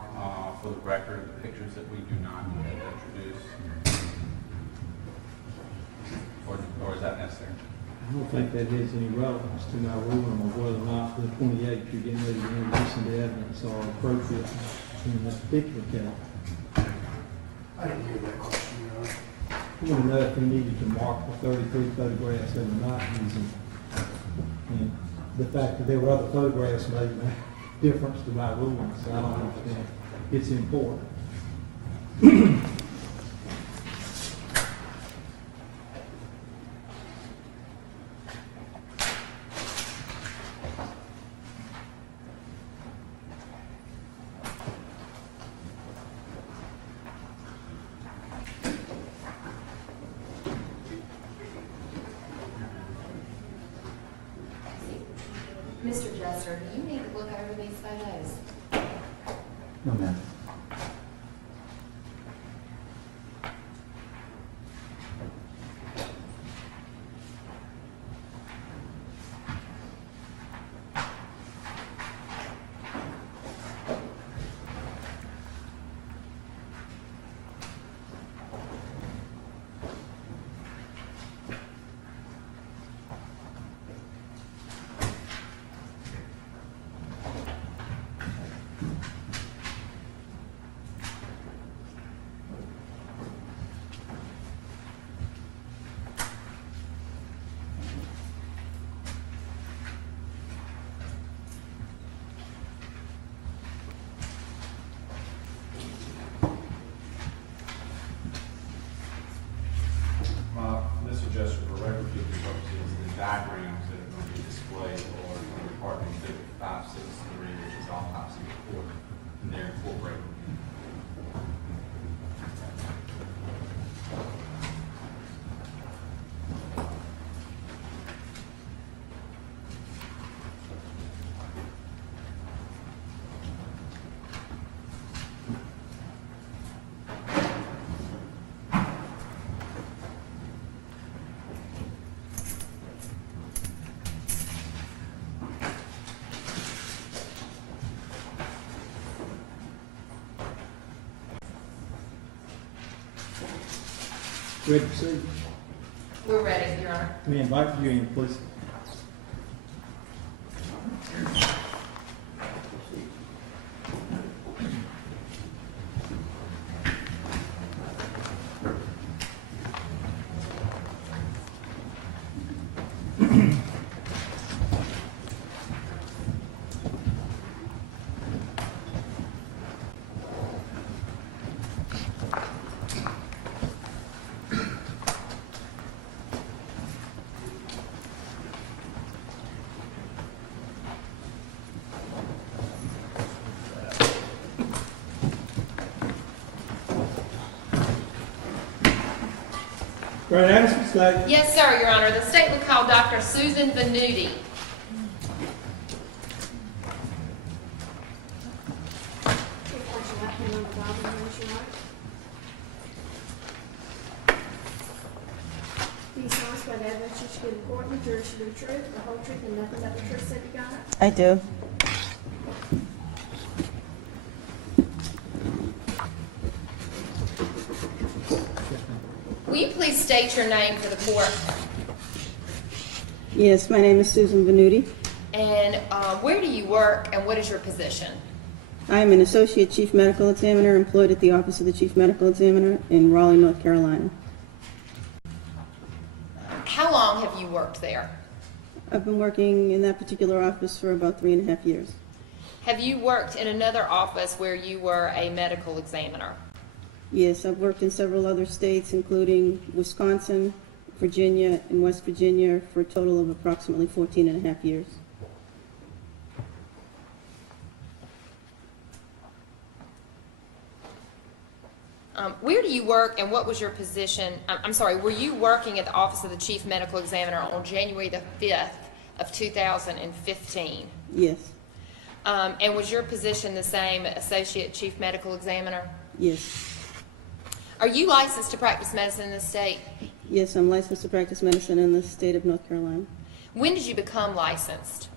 for the record the pictures that we do not introduce? Or is that necessary? I don't think that has any relevance to my ruling on whether or not the 28 you're getting ready to introduce into evidence are appropriate in this particular case. I didn't hear that question, Your Honor. I want to know if we needed to mark the 33 photographs that we're not using. And the fact that there were other photographs made a difference to my ruling, so I don't understand. It's important. Mr. Dresser, do you need to look over these photos? No, ma'am. Ready to proceed? We're ready, Your Honor. We invite you in, please. Great answer, state. Yes, sir, Your Honor. The state would call Dr. Susan Venuti. Place your left hand on the Bible and raise your right. Do you solemnly swear that evidence you should give in court and the jury should be the truth, the whole truth, and nothing but the truth, so help you God? I do. Will you please state your name for the court? Yes, my name is Susan Venuti. And where do you work and what is your position? I am an Associate Chief Medical Examiner employed at the Office of the Chief Medical Examiner in Raleigh, North Carolina. How long have you worked there? I've been working in that particular office for about 3.5 years. Have you worked in another office where you were a medical examiner? Yes, I've worked in several other states, including Wisconsin, Virginia, and West Virginia for a total of approximately 14.5 years. Where do you work and what was your position? I'm sorry, were you working at the Office of the Chief Medical Examiner on January the 5th of 2015? Yes, And was your position the same, Associate Chief Medical Examiner? yes. Are you licensed to practice medicine in this state? Yes, I'm licensed to practice medicine in the state of North Carolina. When did you become licensed?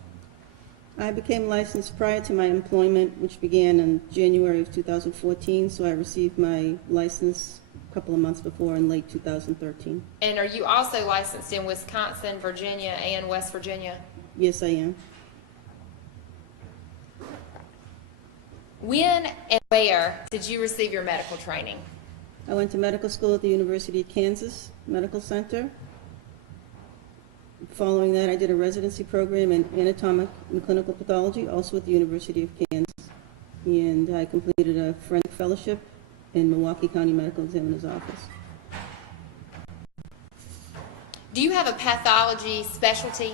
I became licensed prior to my employment, which began in January of 2014, so I received my license a couple of months before in late 2013. And are you also licensed in Wisconsin, Virginia, and West Virginia? Yes, I am. When and where did you receive your medical training? I went to medical school at the University of Kansas Medical Center. Following that, I did a residency program in anatomic and clinical pathology, also at the University of Kansas. And I completed a forensic fellowship in Milwaukee County Medical Examiner's Office. Do you have a pathology specialty?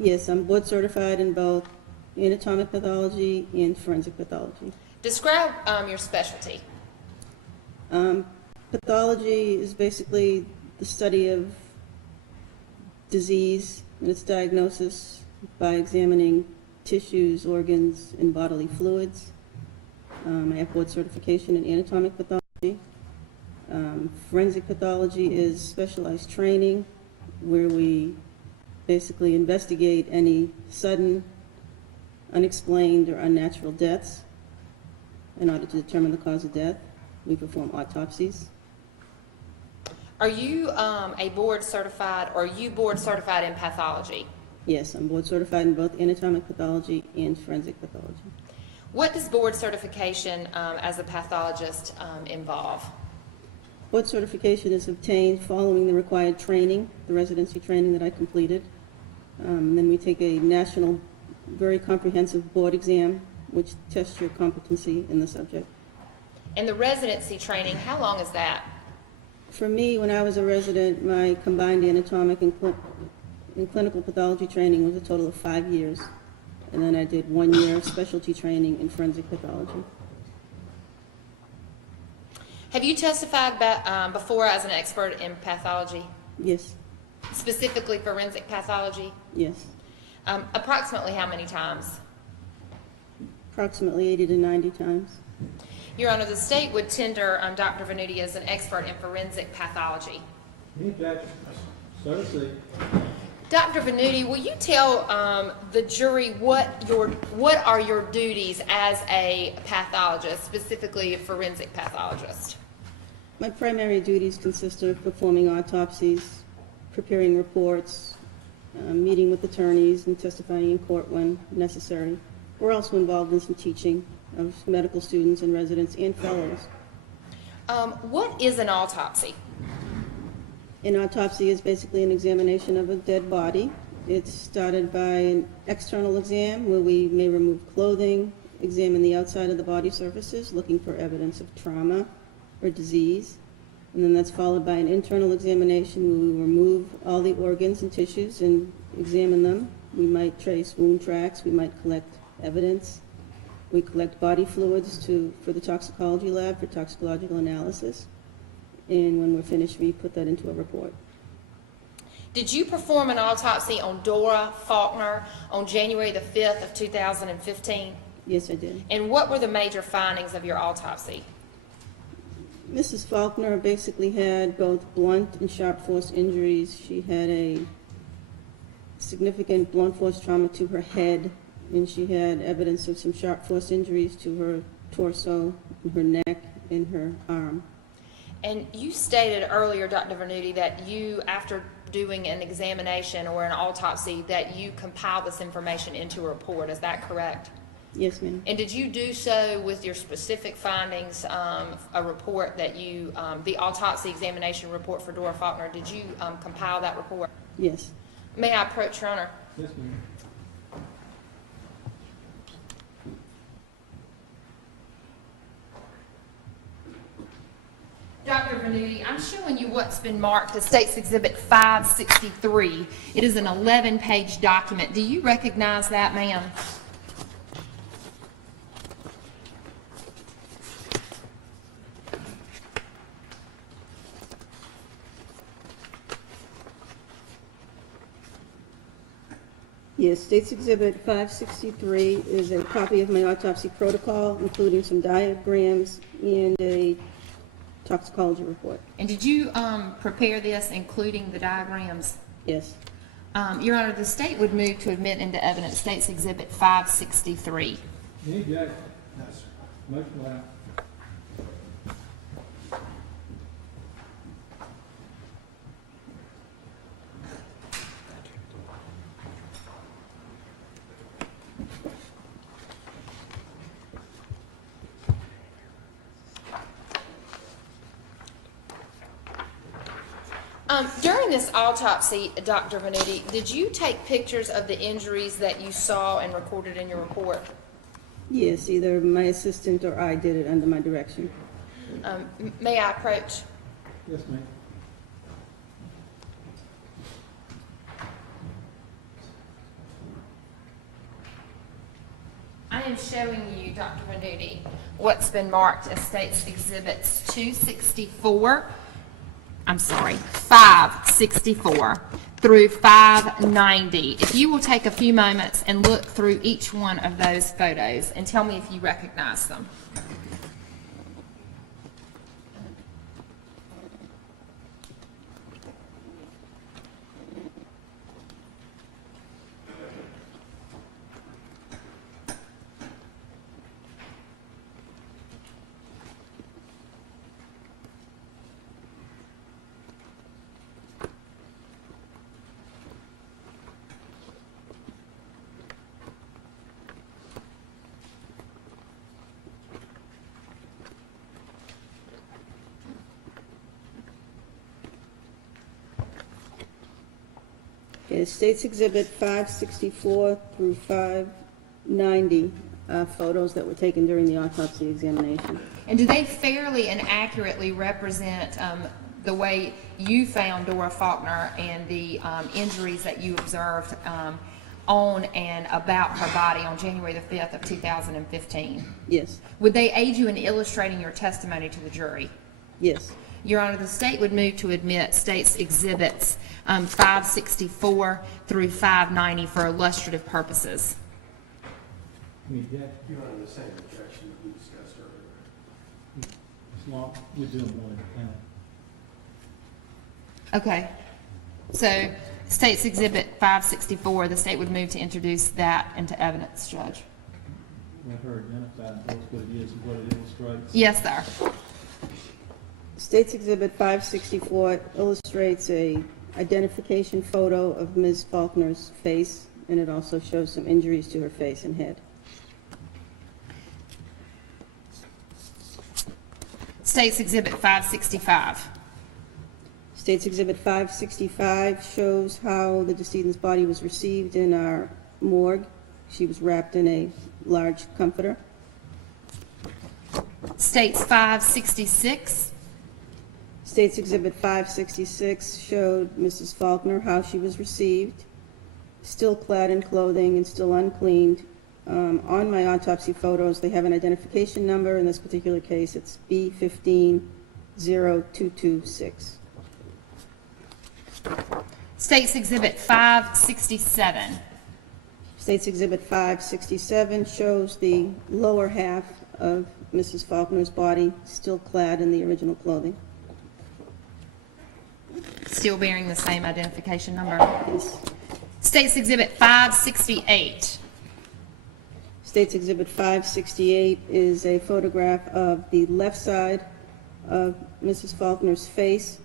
Yes, I'm board certified in both anatomic pathology and forensic pathology. Describe your specialty. Pathology is basically the study of disease and its diagnosis by examining tissues, organs, and bodily fluids. I have board certification in anatomic pathology. Forensic pathology is specialized training where we basically investigate any sudden, unexplained, or unnatural deaths in order to determine the cause of death. We perform autopsies. Are you a board certified, or are you board certified in pathology? Yes, I'm board certified in both anatomic pathology and forensic pathology. What does board certification as a pathologist involve? Board certification is obtained following the required training, the residency training that I completed. Then we take a national, very comprehensive board exam, which tests your competency in the subject. And the residency training, how long is that? For me, when I was a resident, my combined anatomic and clinical pathology training was a total of 5 years. And then I did 1 year of specialty training in forensic pathology. Have you testified before as an expert in pathology, Yes, specifically forensic pathology? yes. Approximately how many times? Approximately 80 to 90 times. Your Honor, the state would tender Dr. Venuti as an expert in forensic pathology. Any objection? So to see. Dr. Venuti, will you tell the jury what are your duties as a pathologist, specifically a forensic pathologist? My primary duties consist of performing autopsies, preparing reports, meeting with attorneys, and testifying in court when necessary. We're also involved in some teaching of medical students and residents and fellows. What is an autopsy? An autopsy is basically an examination of a dead body. It's started by an external exam where we may remove clothing, examine the outside of the body surfaces, looking for evidence of trauma or disease. And then that's followed by an internal examination where we remove all the organs and tissues and examine them. We might trace wound tracks, we might collect evidence. We collect body fluids for the toxicology lab for toxicological analysis. And when we're finished, we put that into a report. Did you perform an autopsy on Dora Faulkner on January the 5th of 2015? Yes, I did. And what were the major findings of your autopsy? Mrs. Faulkner basically had both blunt and sharp force injuries. She had a significant blunt force trauma to her head, and she had evidence of some sharp force injuries to her torso, and her neck, and her arm. And you stated earlier, Dr. Venuti, that you, after doing an examination or an autopsy, that you compile this information into a report. Is that correct? Yes, ma'am. And did you do so with your specific findings, a report that you, the autopsy examination report for Dora Faulkner, did you compile that report? Yes. May I approach, Your Honor? Yes, ma'am. Dr. Venuti, I'm showing you what's been marked as State's Exhibit 563. It is an 11-page document. Do you recognize that, ma'am? Yes, State's Exhibit 563 is a copy of my autopsy protocol, including some diagrams and a toxicology report. And did you prepare this, including the diagrams? Yes. Your Honor, the State would move to admit into evidence State's Exhibit 563. Any objection? Yes. Motion allowed. During this autopsy, Dr. Venuti, did you take pictures of the injuries that you saw and recorded in your report? Yes, either my assistant or I did it under my direction. May I approach? Yes, ma'am. I am showing you, Dr. Venuti, what's been marked as State's Exhibits 564 through 590. If you will take a few moments and look through each one of those photos and tell me if you recognize them. Okay, State's Exhibit 564 through 590 photos that were taken during the autopsy examination. And do they fairly and accurately represent the way you found Dora Faulkner and the injuries that you observed on and about her body on January the 5th of 2015? Yes. Would they aid you in illustrating your testimony to the jury? Yes. Your Honor, the State would move to admit State's Exhibits 564 through 590 for illustrative purposes. Any objection? You're under the same objection that we discussed earlier. It's not, we're doing one at a time. Okay. So, State's Exhibit 564, the State would move to introduce that into evidence, Judge. Let her identify and tell us what it is and what it illustrates. Yes, sir. State's Exhibit 564 illustrates a identification photo of Ms. Faulkner's face, and it also shows some injuries to her face and head. State's Exhibit 565. State's Exhibit 565 shows how the decedent's body was received in our morgue. She was wrapped in a large comforter. State's 566. State's Exhibit 566 showed Mrs. Faulkner how she was received, still clad in clothing and still uncleaned. On my autopsy photos, they have an identification number. In this particular case, it's B150226. State's Exhibit 567. State's Exhibit 567 shows the lower half of Mrs. Faulkner's body, still clad in the original clothing. Still bearing the same identification number. Yes. State's Exhibit 568. State's Exhibit 568 is a photograph of the left side of Mrs. Faulkner's face,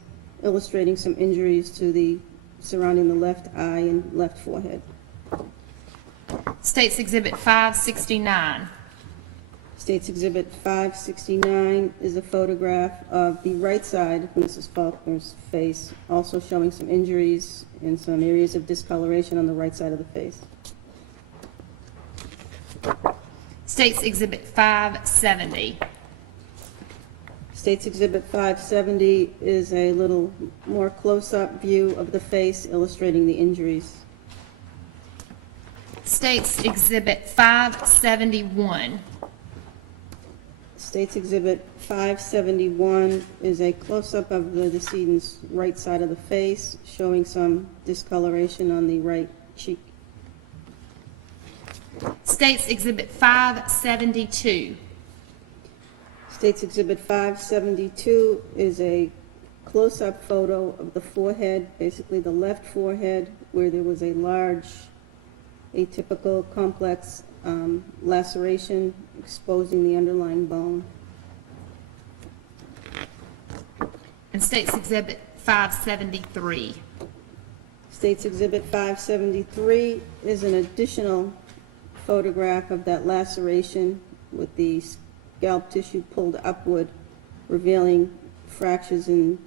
illustrating some injuries to the surrounding the left eye and left forehead. State's Exhibit 569. State's Exhibit 569 is a photograph of the right side of Mrs. Faulkner's face, also showing some injuries and some areas of discoloration on the right side of the face. State's Exhibit 570. State's Exhibit 570 is a little more close-up view of the face, illustrating the injuries. State's Exhibit 571. State's Exhibit 571 is a close-up of the decedent's right side of the face, showing some discoloration on the right cheek. State's Exhibit 572. State's Exhibit 572 is a close-up photo of the forehead, basically the left forehead, where there was a large, atypical, complex laceration exposing the underlying bone. And State's Exhibit 573. State's Exhibit 573 is an additional photograph of that laceration with the scalp tissue pulled upward, revealing fractures and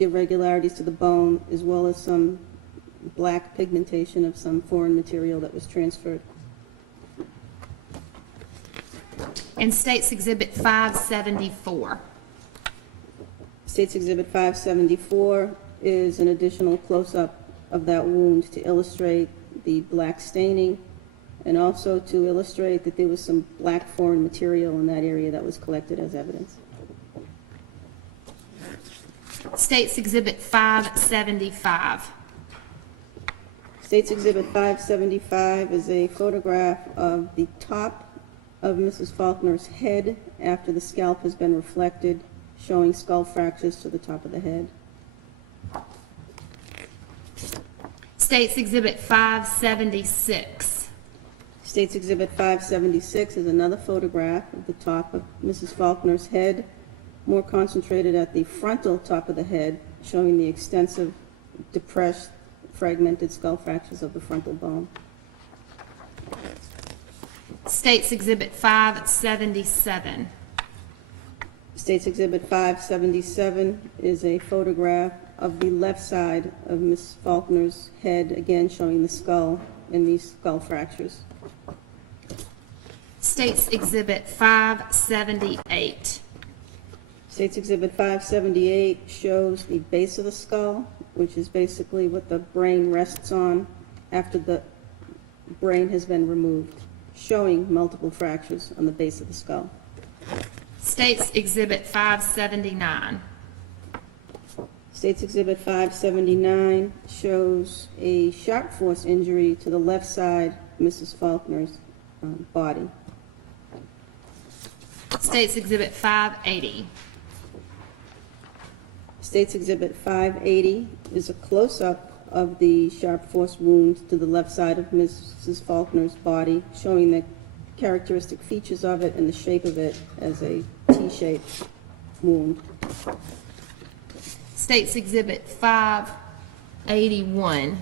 irregularities to the bone, as well as some black pigmentation of some foreign material that was transferred. And State's Exhibit 574. State's Exhibit 574 is an additional close-up of that wound to illustrate the black staining and also to illustrate that there was some black foreign material in that area that was collected as evidence. State's Exhibit 575. State's Exhibit 575 is a photograph of the top of Mrs. Faulkner's head after the scalp has been reflected, showing skull fractures to the top of the head. State's Exhibit 576. State's Exhibit 576 is another photograph of the top of Mrs. Faulkner's head, more concentrated at the frontal top of the head, showing the extensive, depressed, fragmented skull fractures of the frontal bone. State's Exhibit 577. State's Exhibit 577 is a photograph of the left side of Ms. Faulkner's head, again showing the skull and these skull fractures. State's Exhibit 578. State's Exhibit 578 shows the base of the skull, which is basically what the brain rests on after the brain has been removed, showing multiple fractures on the base of the skull. State's Exhibit 579. State's Exhibit 579 shows a sharp force injury to the left side of Mrs. Faulkner's body. State's Exhibit 580. State's Exhibit 580 is a close-up of the sharp force wound to the left side of Mrs. Faulkner's body, showing the characteristic features of it and the shape of it as a T-shaped wound. State's Exhibit 581.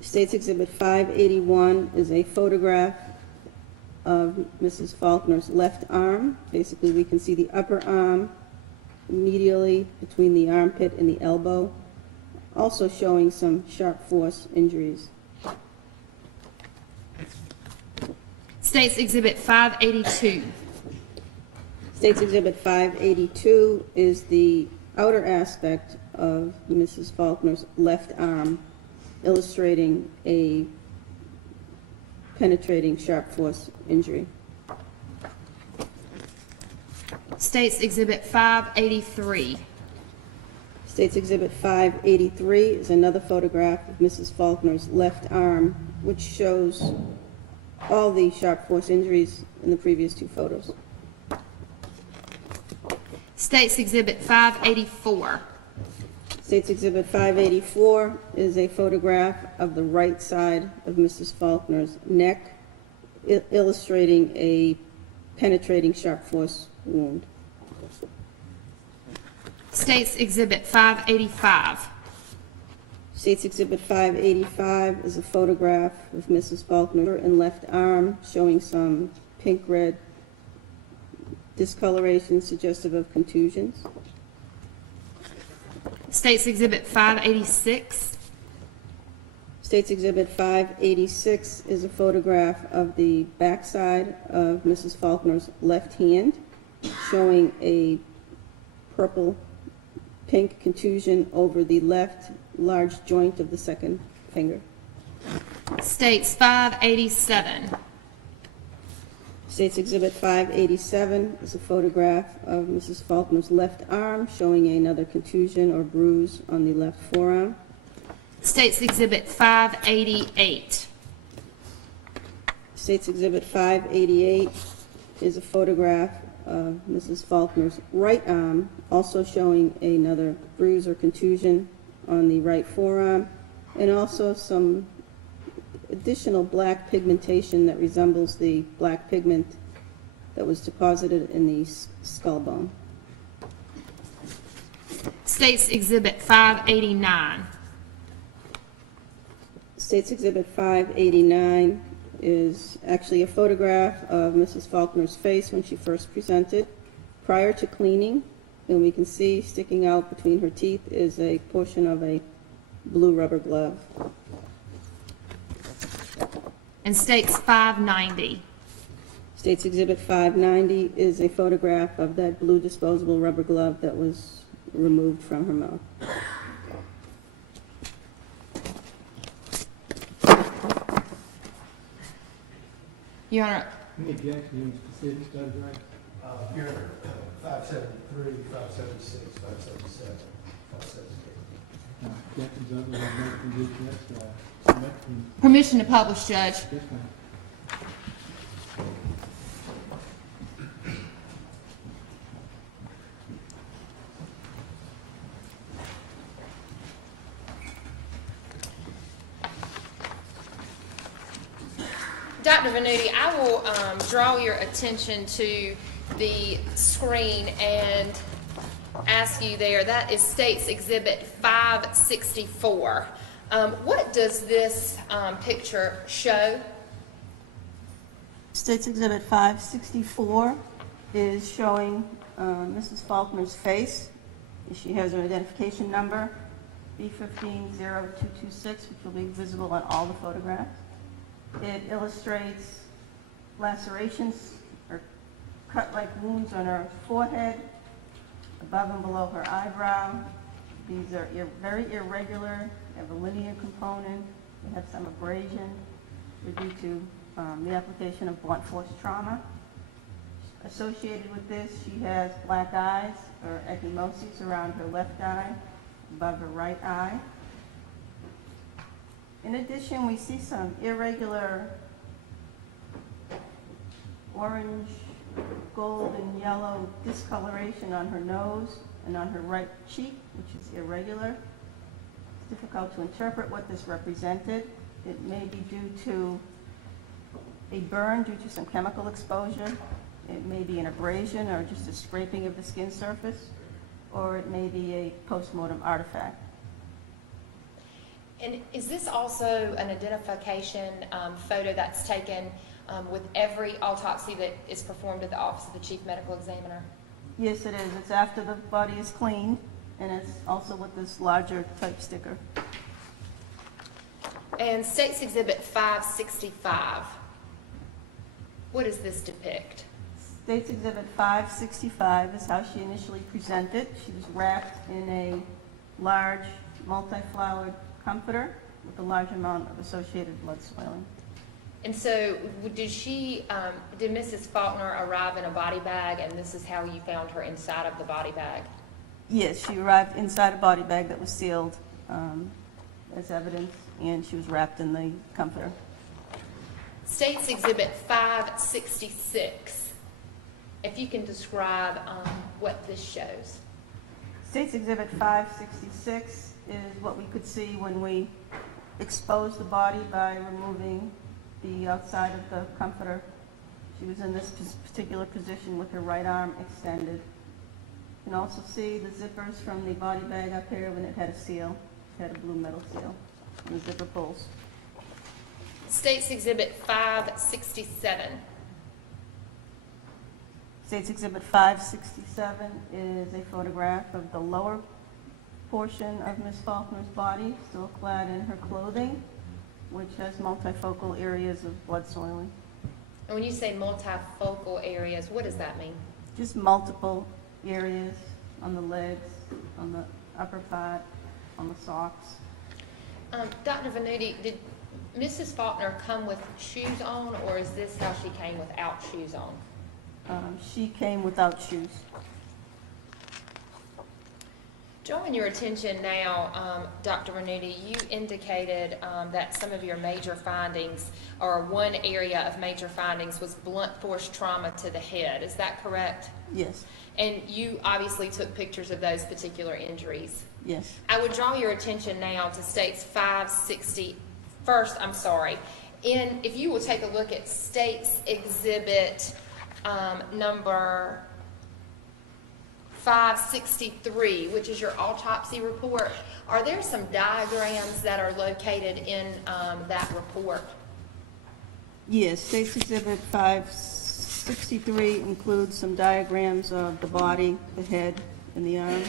State's Exhibit 581 is a photograph of Mrs. Faulkner's left arm. Basically, we can see the upper arm medially between the armpit and the elbow, also showing some sharp force injuries. State's Exhibit 582. State's Exhibit 582 is the outer aspect of Mrs. Faulkner's left arm, illustrating a penetrating sharp force injury. State's Exhibit 583. State's Exhibit 583 is another photograph of Mrs. Faulkner's left arm, which shows all the sharp force injuries in the previous two photos. State's Exhibit 584. State's Exhibit 584 is a photograph of the right side of Mrs. Faulkner's neck, illustrating a penetrating sharp force wound. State's Exhibit 585. State's Exhibit 585 is a photograph of Mrs. Faulkner in left arm, showing some pink-red discoloration suggestive of contusions. State's Exhibit 586. State's Exhibit 586 is a photograph of the backside of Mrs. Faulkner's left hand, showing a purple-pink contusion over the left large joint of the second finger. State's 587. State's Exhibit 587 is a photograph of Mrs. Faulkner's left arm, showing another contusion or bruise on the left forearm. State's Exhibit 588. State's Exhibit 588 is a photograph of Mrs. Faulkner's right arm, also showing another bruise or contusion on the right forearm, and also some additional black pigmentation that resembles the black pigment that was deposited in the skull bone. State's Exhibit 589. State's Exhibit 589 is actually a photograph of Mrs. Faulkner's face when she first presented prior to cleaning, and we can see sticking out between her teeth is a portion of a blue rubber glove. And State's 590. State's Exhibit 590 is a photograph of that blue disposable rubber glove that was removed from her mouth. Your Honor, Any objection to any specifics, Judge Ray? Your Honor, 573, 576, 577, 578. Objections other than making permission to publish, Judge. Yes, ma'am. Dr. Venuti, I will draw your attention to the screen and ask you there. That is State's Exhibit 564. What does this picture show? State's Exhibit 564 is showing Mrs. Faulkner's face. She has her identification number, B150226, which will be visible on all the photographs. It illustrates lacerations or cut-like wounds on her forehead, above and below her eyebrow. These are very irregular. They have a linear component. They have some abrasion due to the application of blunt force trauma. Associated with this, she has black eyes or ecchymosis around her left eye, above her right eye. In addition, we see some irregular orange, gold, and yellow discoloration on her nose and on her right cheek, which is irregular. It's difficult to interpret what this represented. It may be due to a burn due to some chemical exposure. It may be an abrasion or just a scraping of the skin surface, or it may be a postmortem artifact. And is this also an identification photo that's taken with every autopsy that is performed at the Office of the Chief Medical Examiner? Yes, it is. It's after the body is cleaned, and it's also with this larger type sticker. And State's Exhibit 565, what does this depict? State's Exhibit 565 is how she initially presented. She was wrapped in a large multi-flowered comforter with a large amount of associated blood swelling. And so did Mrs. Faulkner arrive in a body bag, and this is how you found her inside of the body bag? Yes, she arrived inside a body bag that was sealed as evidence, and she was wrapped in the comforter. State's Exhibit 566, if you can describe what this shows. State's Exhibit 566 is what we could see when we exposed the body by removing the outside of the comforter. She was in this particular position with her right arm extended. You can also see the zippers from the body bag up here when it had a seal. It had a blue metal seal and the zipper pulls. State's Exhibit 567. State's Exhibit 567 is a photograph of the lower portion of Ms. Faulkner's body, still clad in her clothing, which has multifocal areas of blood soiling. And when you say multifocal areas, what does that mean? Just multiple areas on the legs, on the upper part, on the socks. Dr. Venuti, did Mrs. Faulkner come with shoes on, or is this how she came without shoes on? She came without shoes. Drawing your attention now, Dr. Venuti, you indicated that some of your major findings, or one area of major findings, was blunt force trauma to the head. Is that correct? Yes. And you obviously took pictures of those particular injuries. Yes. I would draw your attention now to State's 560. First, I'm sorry. If you will take a look at State's Exhibit number 563, which is your autopsy report, are there some diagrams that are located in that report? Yes, State's Exhibit 563 includes some diagrams of the body, the head, and the arms.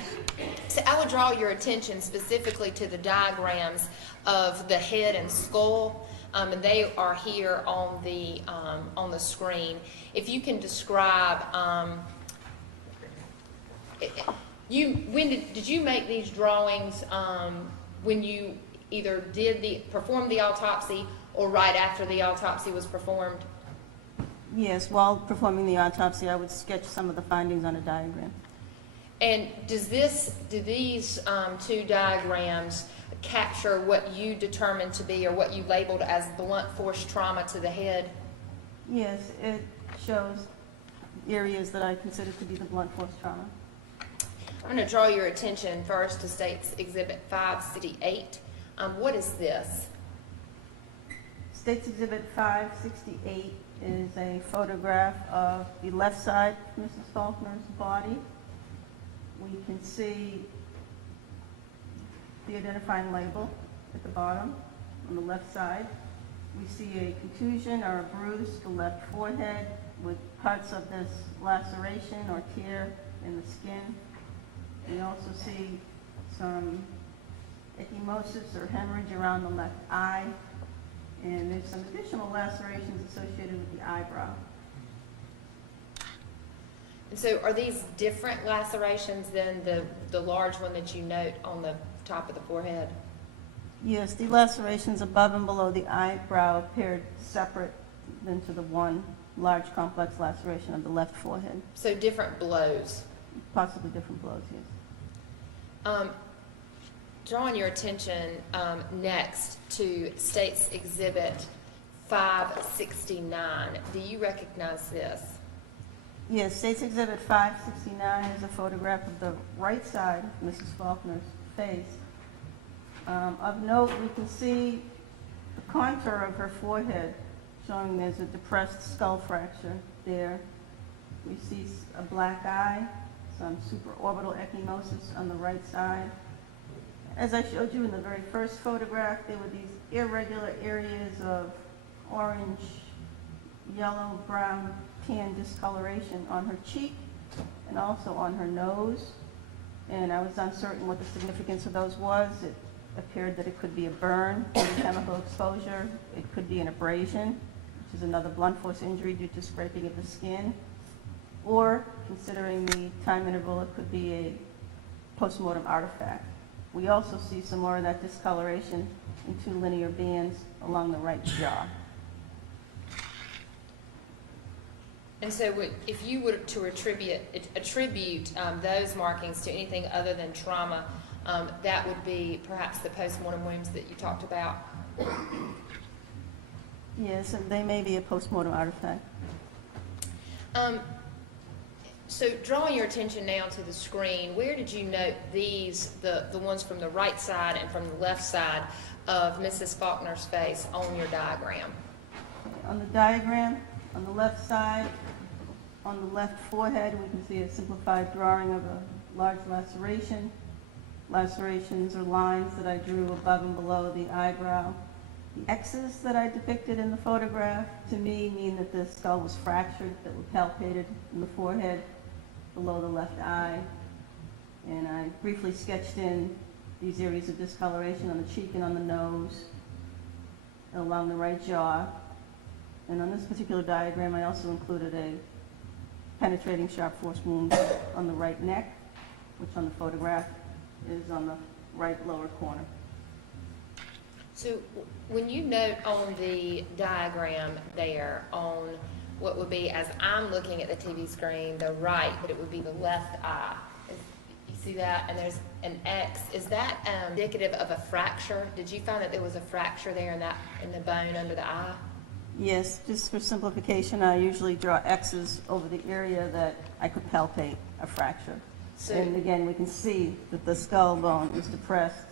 So I would draw your attention specifically to the diagrams of the head and skull, and they are here on the screen. If you can describe, did you make these drawings when you either performed the autopsy or right after the autopsy was performed? Yes, while performing the autopsy, I would sketch some of the findings on a diagram. And do these two diagrams capture what you determined to be, or what you labeled as blunt force trauma to the head? Yes, it shows areas that I consider to be the blunt force trauma. I'm going to draw your attention first to State's Exhibit 568. What is this? State's Exhibit 568 is a photograph of the left side of Mrs. Faulkner's body. We can see the identifying label at the bottom on the left side. We see a contusion or a bruise to the left forehead with parts of this laceration or tear in the skin. We also see some ecchymosis or hemorrhage around the left eye, and there's some additional lacerations associated with the eyebrow. And so are these different lacerations than the large one that you note on the top of the forehead? Yes, the lacerations above and below the eyebrow appeared separate than to the one large complex laceration of the left forehead. So different blows? Possibly different blows, yes. Drawing your attention next to State's Exhibit 569. Do you recognize this? Yes, State's Exhibit 569 is a photograph of the right side of Mrs. Faulkner's face. Of note, we can see the contour of her forehead, showing there's a depressed skull fracture there. We see a black eye, some supraorbital ecchymosis on the right side. As I showed you in the very first photograph, there were these irregular areas of orange, yellow, brown, tan discoloration on her cheek and also on her nose. And I was uncertain what the significance of those was. It appeared that it could be a burn due to chemical exposure. It could be an abrasion, which is another blunt force injury due to scraping of the skin. Or, considering the time interval, it could be a postmortem artifact. We also see some more of that discoloration in two linear bands along the right jaw. And so if you were to attribute those markings to anything other than trauma, that would be perhaps the postmortem wounds that you talked about? Yes, and they may be a postmortem artifact. So drawing your attention now to the screen, where did you note these, the ones from the right side and from the left side of Mrs. Faulkner's face on your diagram? On the diagram, on the left side, on the left forehead, we can see a simplified drawing of a large laceration. Lacerations are lines that I drew above and below the eyebrow. The X's that I depicted in the photograph, to me, mean that the skull was fractured, that were palpated in the forehead below the left eye. And I briefly sketched in these areas of discoloration on the cheek and on the nose, and along the right jaw. And on this particular diagram, I also included a penetrating sharp force wound on the right neck, which on the photograph is on the right lower corner. So when you note on the diagram there on what would be, as I'm looking at the TV screen, the right, but it would be the left eye. You see that? And there's an X. Is that indicative of a fracture? Did you find that there was a fracture there in the bone under the eye? Yes, just for simplification, I usually draw X's over the area that I could palpate a fracture. And again, we can see that the skull bone is depressed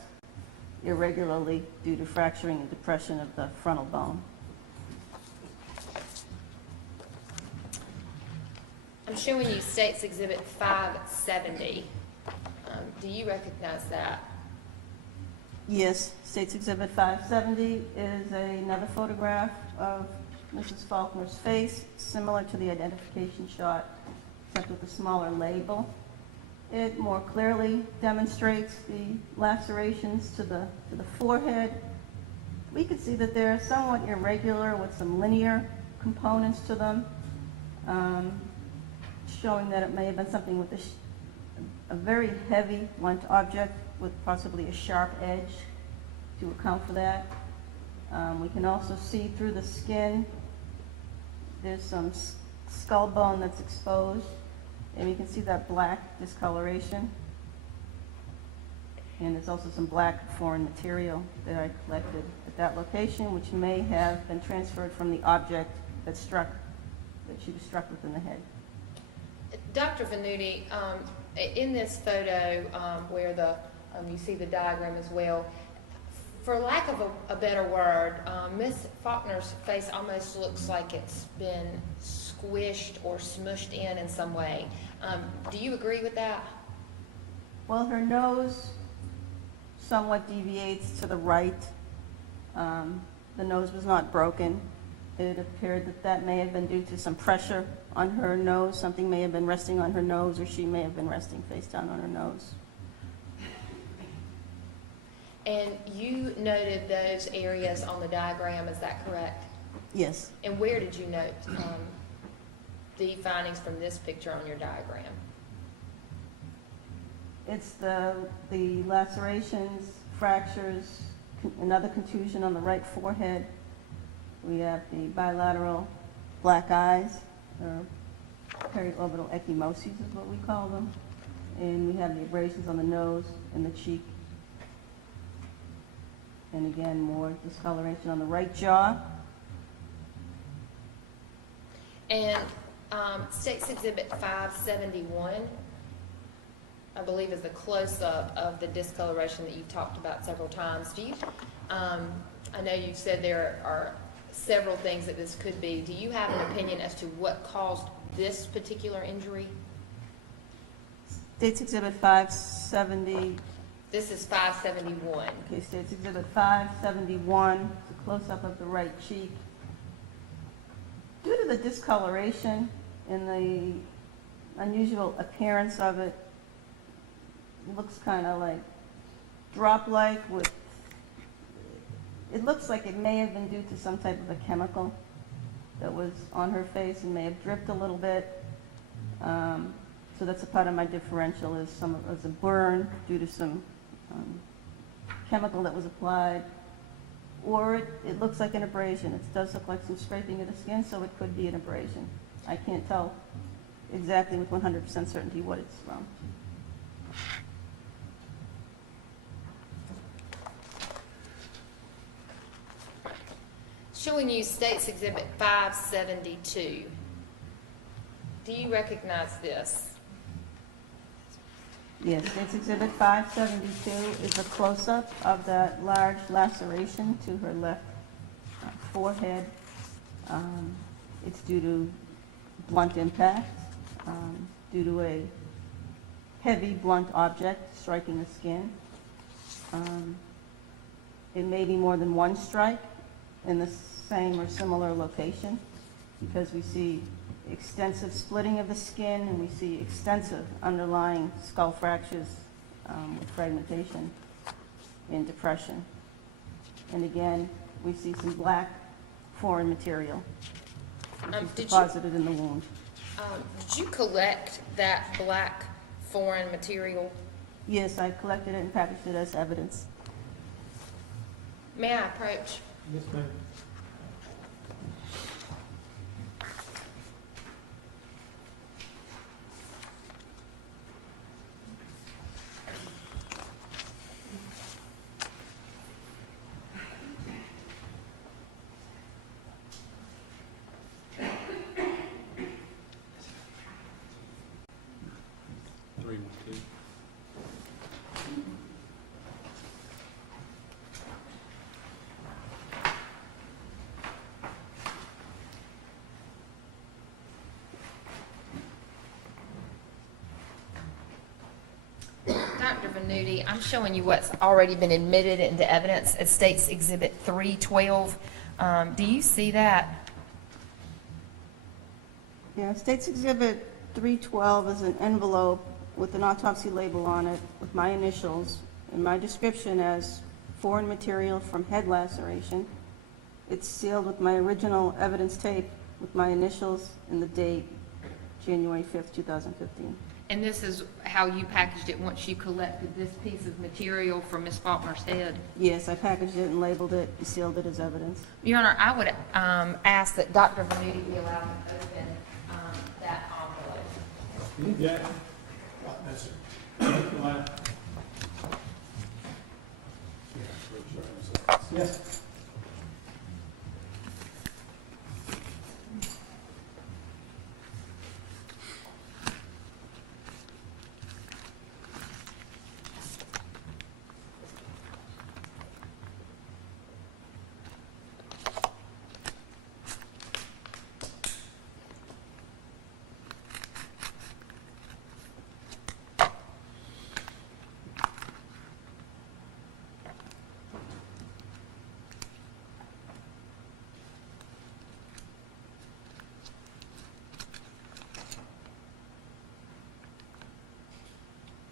irregularly due to fracturing and depression of the frontal bone. I'm showing you State's Exhibit 570. Do you recognize that? Yes, State's Exhibit 570 is another photograph of Mrs. Faulkner's face, similar to the identification shot, except with a smaller label. It more clearly demonstrates the lacerations to the forehead. We can see that they're somewhat irregular with some linear components to them, showing that it may have been something with a very heavy blunt object with possibly a sharp edge to account for that. We can also see through the skin. There's some skull bone that's exposed, and you can see that black discoloration. And there's also some black foreign material that I collected at that location, which may have been transferred from the object that she was struck with in the head. Dr. Venuti, in this photo where you see the diagram as well, for lack of a better word, Miss Faulkner's face almost looks like it's been squished or smushed in some way. Do you agree with that? Well, her nose somewhat deviates to the right. The nose was not broken. It appeared that may have been due to some pressure on her nose. Something may have been resting on her nose, or she may have been resting face down on her nose. And you noted those areas on the diagram, is that correct? Yes. And where did you note the findings from this picture on your diagram? It's the lacerations, fractures, another contusion on the right forehead. We have the bilateral black eyes, or periorbital ecchymoses is what we call them. And we have the abrasions on the nose and the cheek. And again, more discoloration on the right jaw. And State's Exhibit 571, I believe, is the close-up of the discoloration that you've talked about several times. Do you? I know you've said there are several things that this could be. Do you have an opinion as to what caused this particular injury? State's Exhibit 570, This is 571. okay, State's Exhibit 571, it's a close-up of the right cheek. Due to the discoloration and the unusual appearance of it, it looks kind of like drop-like with, it looks like it may have been due to some type of a chemical that was on her face and may have dripped a little bit. So that's a part of my differential, is a burn due to some chemical that was applied. Or it looks like an abrasion. It does look like some scraping of the skin, so it could be an abrasion. I can't tell exactly with 100% certainty what it's from. Showing you State's Exhibit 572. Do you recognize this? Yes, State's Exhibit 572 is a close-up of that large laceration to her left forehead. It's due to blunt impact, due to a heavy blunt object striking the skin. It may be more than one strike in the same or similar location, because we see extensive splitting of the skin and we see extensive underlying skull fractures with fragmentation and depression. And again, we see some black foreign material which is deposited in the wound. Did you collect that black foreign material? Yes, I collected it and packaged it as evidence. May I approach? Yes, ma'am. Dr. Venuti, I'm showing you what's already been admitted into evidence at State's Exhibit 312. Do you see that? Yeah, State's Exhibit 312 is an envelope with an autopsy label on it with my initials and my description as foreign material from head laceration. It's sealed with my original evidence tape with my initials and the date, January 5th, 2015. And this is how you packaged it once you collected this piece of material from Ms. Faulkner's head? Yes, I packaged it and labeled it and sealed it as evidence. Your Honor, I would ask that Dr. Venuti be allowed to open that envelope. Yeah. Yes.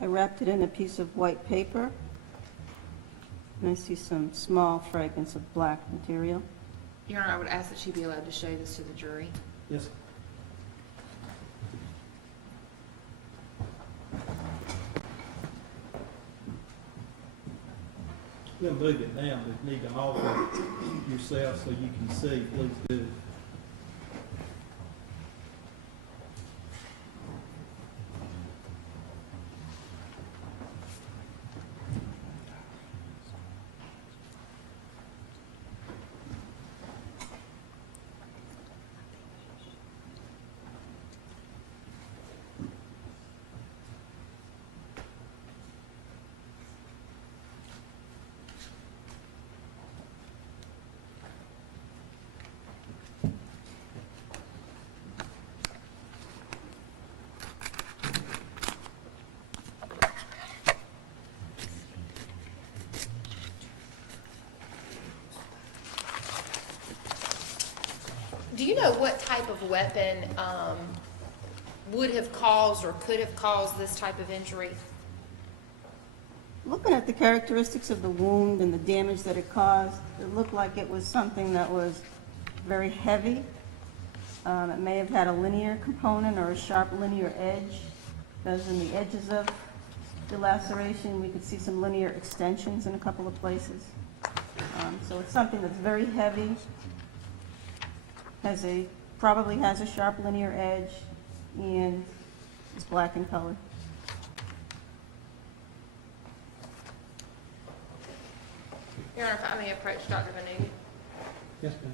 I wrapped it in a piece of white paper, and I see some small fragments of black material. Your Honor, I would ask that she be allowed to show this to the jury. Yes. We'll move it down, but you need to alter it yourself so you can see. Please do. know what type of weapon would have caused or could have caused this type of injury? Looking at the characteristics of the wound and the damage that it caused, it looked like it was something that was very heavy. It may have had a linear component or a sharp linear edge, because in the edges of the laceration, we could see some linear extensions in a couple of places. So it's something that's very heavy, probably has a sharp linear edge, and is black in color. Your Honor, if I may approach Dr. Venuti. Yes, ma'am.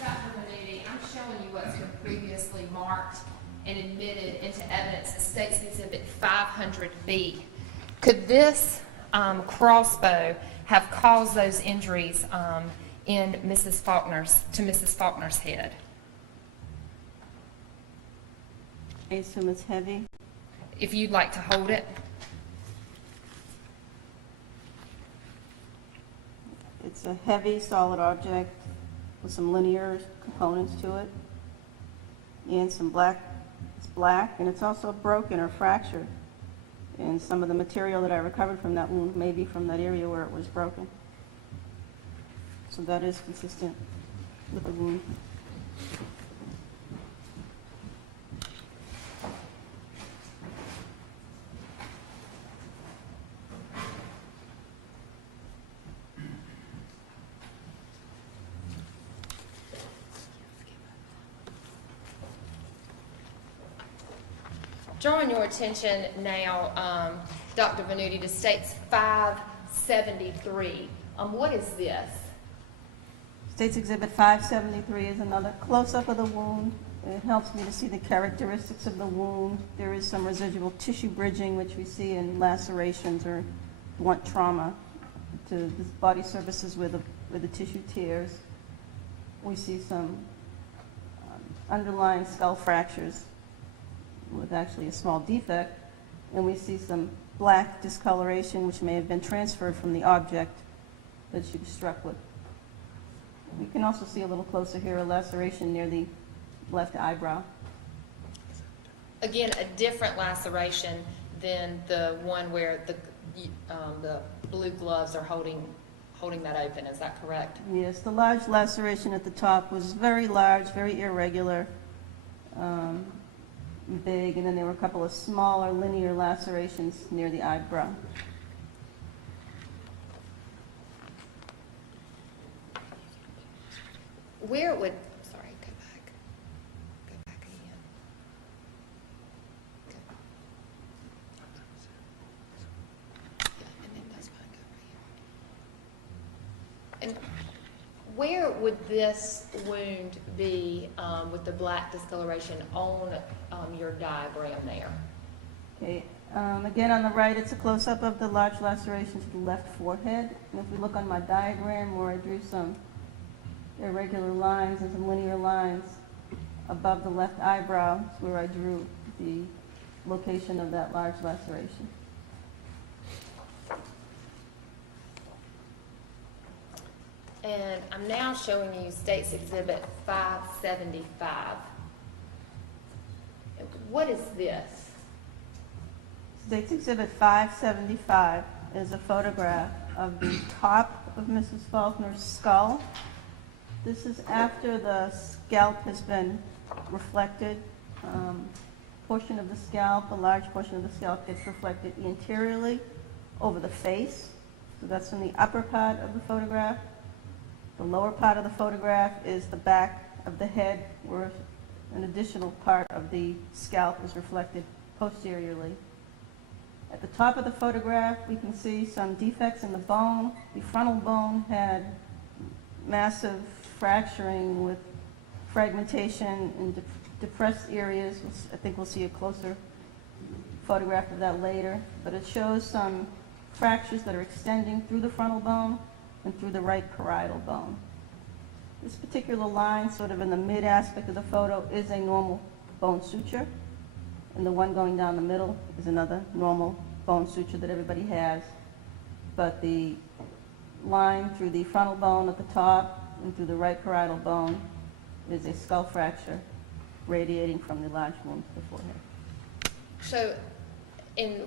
Dr. Venuti, I'm showing you what's been previously marked and admitted into evidence as State's Exhibit 500B. Could this crossbow have caused those injuries in to Mrs. Faulkner's head? I assume it's heavy. If you'd like to hold it. It's a heavy, solid object with some linear components to it, and some black. It's black, and it's also broken or fractured. And some of the material that I recovered from that wound may be from that area where it was broken. So that is consistent with the wound. Drawing your attention now, Dr. Venuti, to State's 573. What is this? State's Exhibit 573 is another close-up of the wound. It helps me to see the characteristics of the wound. There is some residual tissue bridging, which we see in lacerations or blunt trauma to the body surfaces where the tissue tears. We see some underlying skull fractures with actually a small defect, and we see some black discoloration which may have been transferred from the object that she was struck with. We can also see a little closer here a laceration near the left eyebrow. Again, a different laceration than the one where the blue gloves are holding that open. Is that correct? Yes, the large laceration at the top was very large, very irregular, big, and then there were a couple of smaller linear lacerations near the eyebrow. Where would, sorry, go back again. And then that's fine, go right here. And where would this wound be with the black discoloration on your diagram there? Okay, again on the right, it's a close-up of the large laceration to the left forehead. And if we look on my diagram where I drew some irregular lines and some linear lines above the left eyebrow, is where I drew the location of that large laceration. And I'm now showing you State's Exhibit 575. What is this? State's Exhibit 575 is a photograph of the top of Mrs. Faulkner's skull. This is after the scalp has been reflected. Portion of the scalp, a large portion of the scalp gets reflected anteriorly over the face. So that's in the upper part of the photograph. The lower part of the photograph is the back of the head, where an additional part of the scalp is reflected posteriorly. At the top of the photograph, we can see some defects in the bone. The frontal bone had massive fracturing with fragmentation in depressed areas. I think we'll see a closer photograph of that later. But it shows some fractures that are extending through the frontal bone and through the right parietal bone. This particular line, sort of in the mid aspect of the photo, is a normal bone suture, and the one going down the middle is another normal bone suture that everybody has. But the line through the frontal bone at the top and through the right parietal bone is a skull fracture radiating from the large wound to the forehead. So in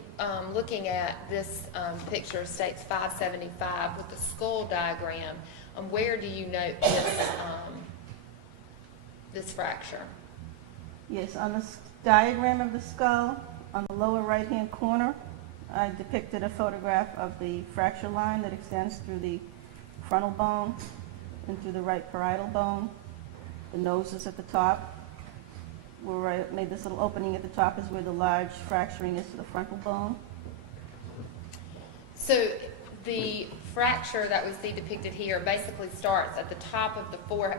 looking at this picture, states 575 with the skull diagram, where do you note this fracture? Yes, on the diagram of the skull, on the lower right-hand corner, I depicted a photograph of the fracture line that extends through the frontal bone and through the right parietal bone. The nose is at the top. Where I made this little opening at the top is where the large fracturing is to the frontal bone. So the fracture that we see depicted here basically starts at the top of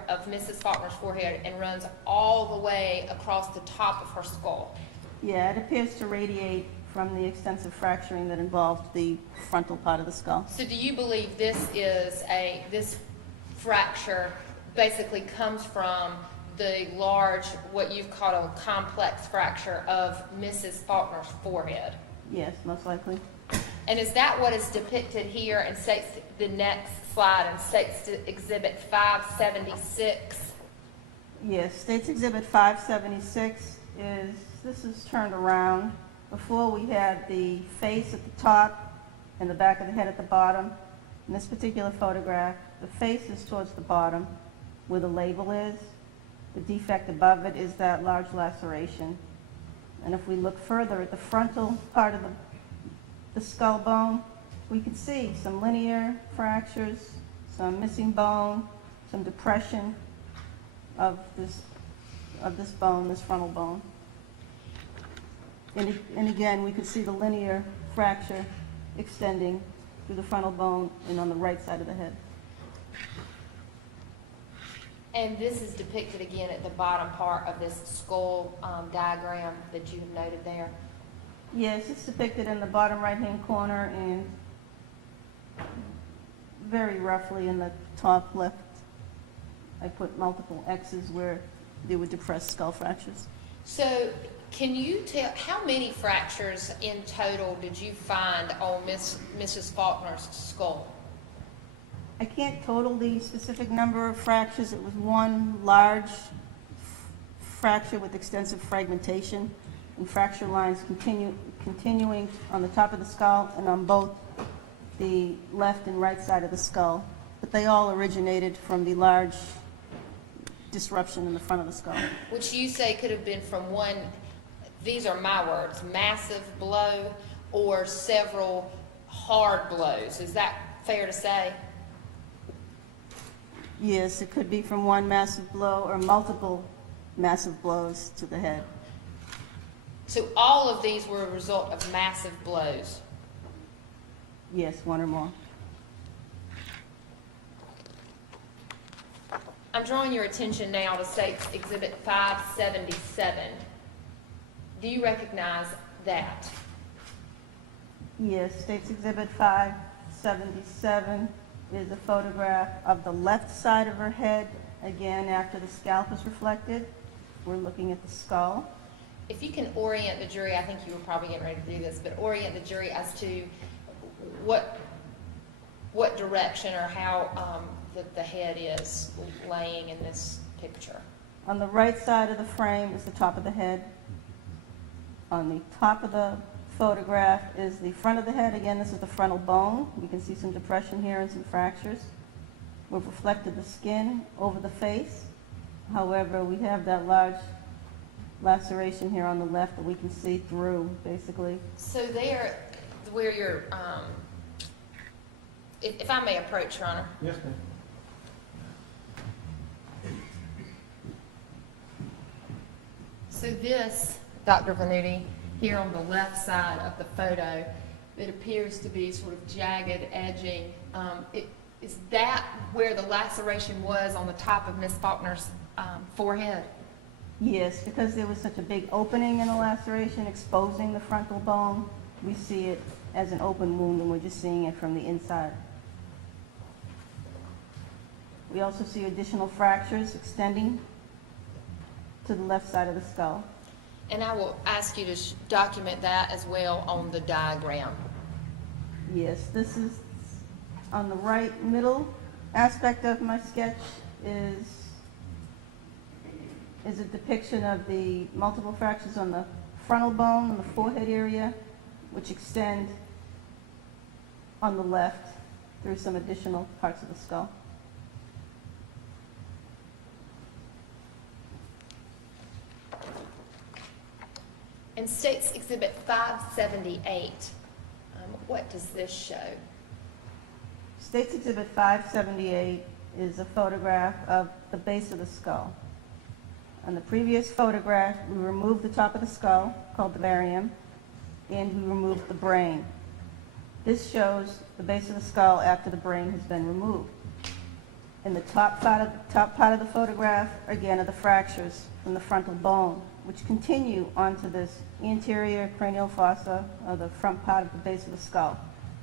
of Mrs. Faulkner's forehead and runs all the way across the top of her skull. Yeah, it appears to radiate from the extensive fracturing that involved the frontal part of the skull. So do you believe this fracture basically comes from the large, what you've called a complex fracture of Mrs. Faulkner's forehead? Yes, most likely. And is that what is depicted here in states the next slide in states exhibit 576? Yes, States Exhibit 576 this is turned around. Before we had the face at the top and the back of the head at the bottom. In this particular photograph, the face is towards the bottom where the label is. The defect above it is that large laceration. And if we look further at the frontal part of the skull bone, we can see some linear fractures, some missing bone, some depression of this bone, this frontal bone. And again, we could see the linear fracture extending through the frontal bone and on the right side of the head. And this is depicted again at the bottom part of this skull diagram that you have noted there. Yes, it's depicted in the bottom right-hand corner and very roughly in the top left. I put multiple X's where there were depressed skull fractures. So can you tell, how many fractures in total did you find on Mrs. Faulkner's skull? I can't total the specific number of fractures. It was one large fracture with extensive fragmentation and fracture lines continuing on the top of the skull and on both the left and right side of the skull. But they all originated from the large disruption in the front of the skull. Which you say could have been from one, these are my words, massive blow or several hard blows. Is that fair to say? Yes, it could be from one massive blow or multiple massive blows to the head. So all of these were a result of massive blows? Yes, one or more. I'm drawing your attention now to States Exhibit 577. Do you recognize that? Yes, States Exhibit 577 is a photograph of the left side of her head, again after the scalp is reflected. We're looking at the skull. If you can orient the jury, I think you were probably getting ready to do this, but orient the jury as to what direction or how the head is laying in this picture. On the right side of the frame is the top of the head. On the top of the photograph is the front of the head. Again, this is the frontal bone. You can see some depression here and some fractures. We've reflected the skin over the face. However, we have that large laceration here on the left that we can see through, basically. So there, where you're, if I may approach, Your Honor. Yes, ma'am. So this, Dr. Venuti, here on the left side of the photo, it appears to be sort of jagged edging. Is that where the laceration was on the top of Miss Faulkner's forehead? Yes, because there was such a big opening in the laceration exposing the frontal bone, we see it as an open wound, and we're just seeing it from the inside. We also see additional fractures extending to the left side of the skull. And I will ask you to document that as well on the diagram. Yes, this is on the right middle aspect of my sketch is a depiction of the multiple fractures on the frontal bone and the forehead area, which extend on the left through some additional parts of the skull. In State's Exhibit 578, what does this show? State's Exhibit 578 is a photograph of the base of the skull. On the previous photograph, we removed the top of the skull, called the barium, and we removed the brain. This shows the base of the skull after the brain has been removed. In the top part of the photograph, again, are the fractures from the frontal bone, which continue onto this anterior cranial fossa, or the front part of the base of the skull.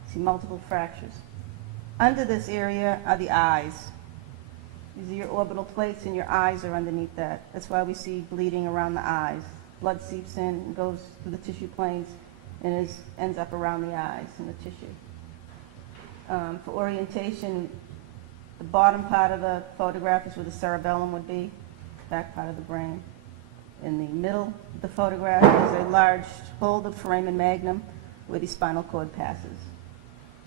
You see multiple fractures. Under this area are the eyes. These are your orbital plates, and your eyes are underneath that. That's why we see bleeding around the eyes. Blood seeps in and goes through the tissue planes and ends up around the eyes and the tissue. For orientation, the bottom part of the photograph is where the cerebellum would be, back part of the brain. In the middle of the photograph is a large fold of foramen magnum where the spinal cord passes.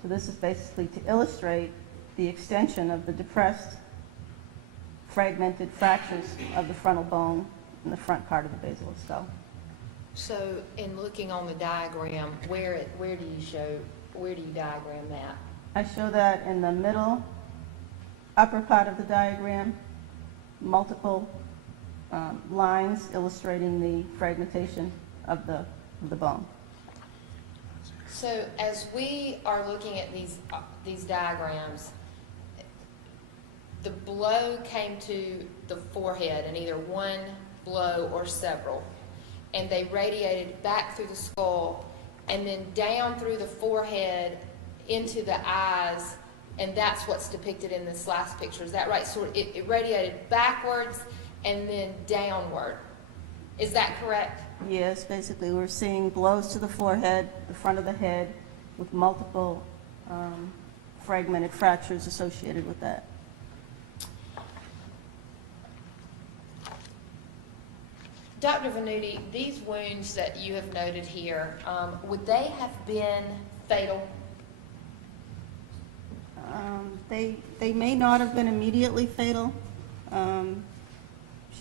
So this is basically to illustrate the extension of the depressed, fragmented fractures of the frontal bone in the front part of the basal skull. So in looking on the diagram, where do you diagram that? I show that in the middle, upper part of the diagram, multiple lines illustrating the fragmentation of the bone. So as we are looking at these diagrams, the blow came to the forehead in either one blow or several, and they radiated back through the skull and then down through the forehead into the eyes, and that's what's depicted in this last picture. Is that right? So it radiated backwards and then downward. Is that correct? Yes, basically we're seeing blows to the forehead, the front of the head, with multiple fragmented fractures associated with that. Dr. Venuti, these wounds that you have noted here, would they have been fatal? They may not have been immediately fatal.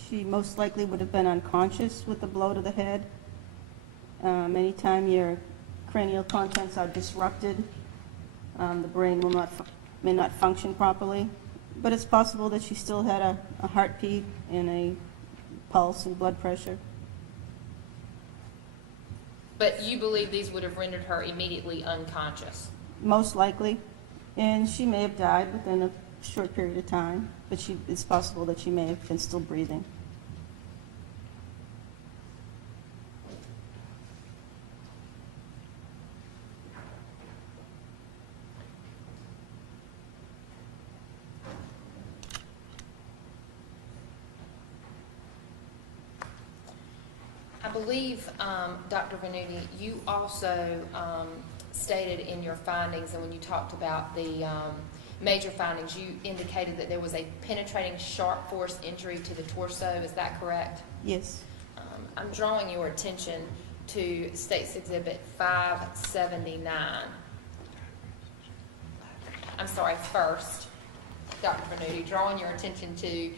She most likely would have been unconscious with the blow to the head. Anytime your cranial contents are disrupted, the brain may not function properly. But it's possible that she still had a heartbeat and a pulse and blood pressure. But you believe these would have rendered her immediately unconscious? Most likely. And she may have died within a short period of time, but it's possible that she may have been still breathing. I believe, Dr. Venuti, you also stated in your findings, and when you talked about the major findings, you indicated that there was a penetrating sharp force injury to the torso. Is that correct? Yes. I'm drawing your attention to State's Exhibit 579. I'm sorry, first, Dr. Venuti, drawing your attention to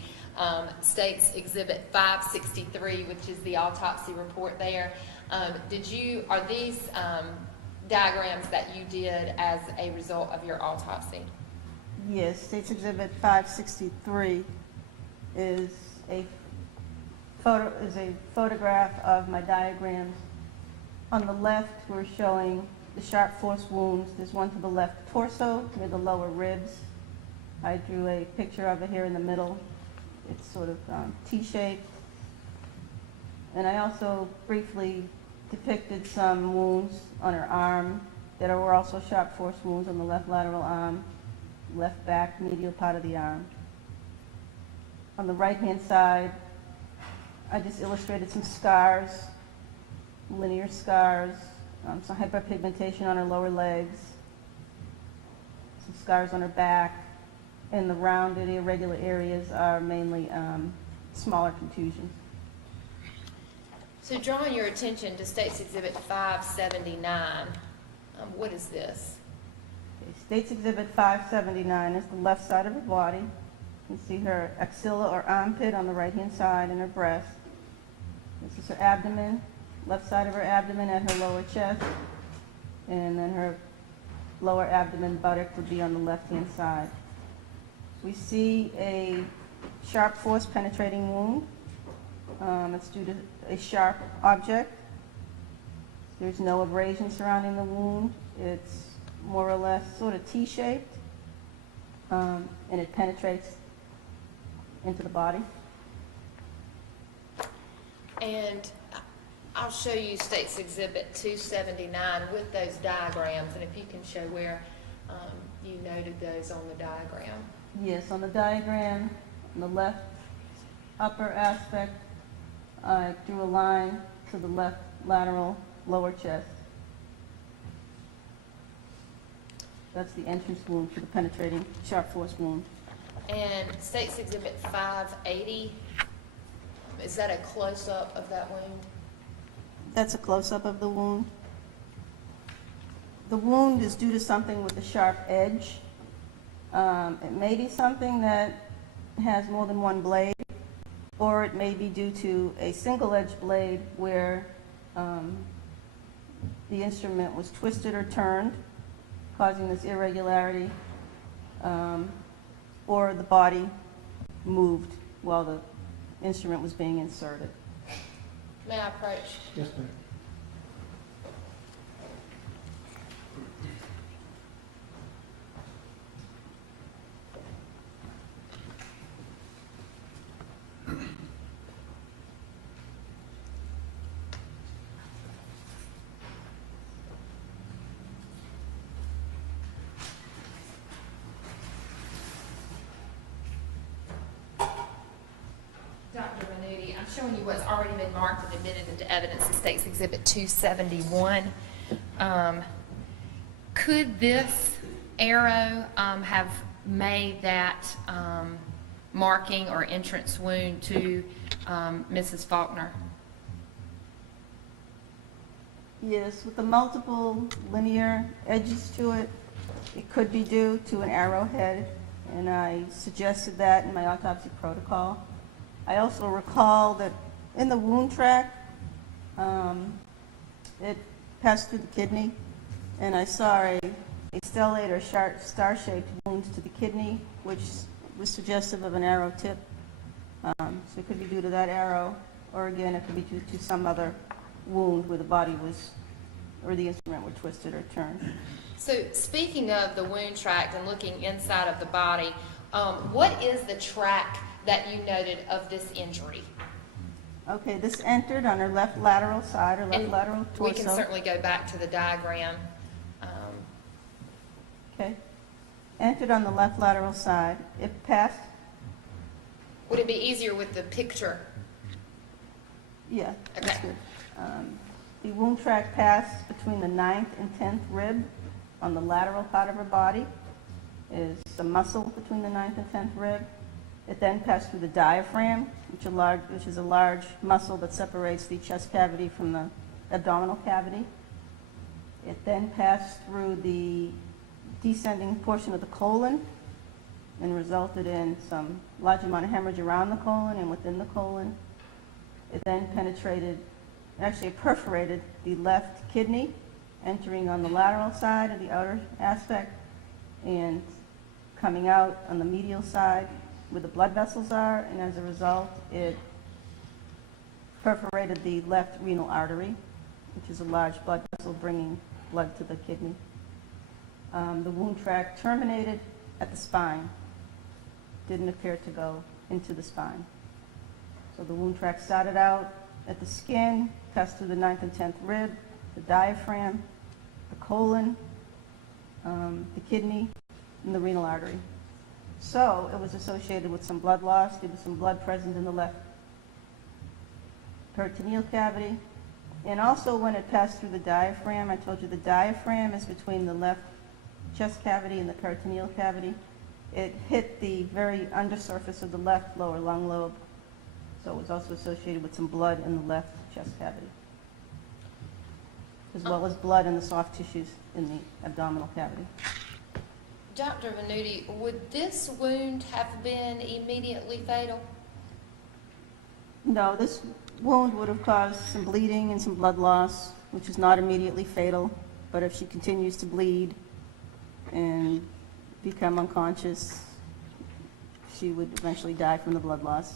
State's Exhibit 563, which is the autopsy report there. Are these diagrams that you did as a result of your autopsy? Yes, State's Exhibit 563 is a photograph of my diagrams. On the left, we're showing the sharp force wounds. There's one to the left torso near the lower ribs. I drew a picture of it here in the middle. It's sort of T-shaped. And I also briefly depicted some wounds on her arm There were also sharp force wounds on the left lateral arm, left back, medial part of the arm. On the right-hand side, I just illustrated some scars, linear scars, some hyperpigmentation on her lower legs, some scars on her back, and the rounded irregular areas are mainly smaller contusions. So drawing your attention to State's Exhibit 579, what is this? Okay, State's Exhibit 579 is the left side of her body. You can see her axilla or armpit on the right-hand side and her breast. This is her abdomen, left side of her abdomen at her lower chest, and then her lower abdomen buttock would be on the left-hand side. We see a sharp force penetrating wound. It's due to a sharp object. There's no abrasion surrounding the wound. It's more or less sort of T-shaped, and it penetrates into the body. And I'll show you State's Exhibit 279 with those diagrams, and if you can show where you noted those on the diagram. Yes, on the diagram, on the left upper aspect, I drew a line to the left lateral lower chest. That's the entrance wound for the penetrating sharp force wound. And State's Exhibit 580, is that a close-up of that wound? That's a close-up of the wound. The wound is due to something with a sharp edge. It may be something that has more than one blade, or it may be due to a single-edged blade where the instrument was twisted or turned, causing this irregularity, or the body moved while the instrument was being inserted. May I approach? Yes, ma'am. Dr. Venuti, I'm showing you what's already been marked and admitted into evidence in State's Exhibit 271. Could this arrow have made that marking or entrance wound to Mrs. Faulkner? Yes, with the multiple linear edges to it, it could be due to an arrowhead, and I suggested that in my autopsy protocol. I also recall that in the wound track, it passed through the kidney, and I saw a stellate or star-shaped wound to the kidney, which was suggestive of an arrow tip. So it could be due to that arrow, or again, it could be due to some other wound where the body was, or the instrument were twisted or turned. So speaking of the wound tract and looking inside of the body, what is the track that you noted of this injury? Okay, this entered on her left lateral side, or left And lateral torso. we can certainly go back to the diagram. Okay. Entered on the left lateral side. It passed. Would it be easier with the picture? Yeah, that's Okay. good. The wound track passed between the 9th and 10th rib on the lateral part of her body. Is the muscle between the 9th and 10th rib. It then passed through the diaphragm, which is a large muscle that separates the chest cavity from the abdominal cavity. It then passed through the descending portion of the colon and resulted in some large amount of hemorrhage around the colon and within the colon. It then perforated the left kidney, entering on the lateral side of the outer aspect and coming out on the medial side where the blood vessels are, and as a result, it perforated the left renal artery, which is a large blood vessel bringing blood to the kidney. The wound track terminated at the spine, didn't appear to go into the spine. So the wound track started out at the skin, passed through the 9th and 10th rib, the diaphragm, the colon, the kidney, and the renal artery. So it was associated with some blood loss due to some blood present in the left peritoneal cavity. And also when it passed through the diaphragm, I told you the diaphragm is between the left chest cavity and the peritoneal cavity. It hit the very undersurface of the left lower lung lobe. So it was also associated with some blood in the left chest cavity, as well as blood in the soft tissues in the abdominal cavity. Dr. Venuti, would this wound have been immediately fatal? No, this wound would have caused some bleeding and some blood loss, which is not immediately fatal. But if she continues to bleed and become unconscious, she would eventually die from the blood loss.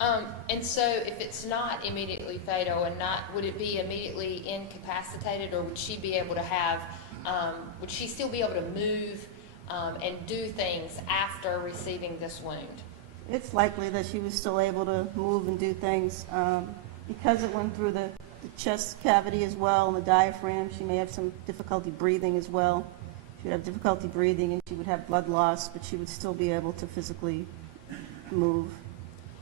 And so if it's not immediately fatal and would it be immediately incapacitated, or would she be able to have, would she still be able to move and do things after receiving this wound? It's likely that she was still able to move and do things. Because it went through the chest cavity as well and the diaphragm, she may have some difficulty breathing as well. She would have difficulty breathing and she would have blood loss, but she would still be able to physically move.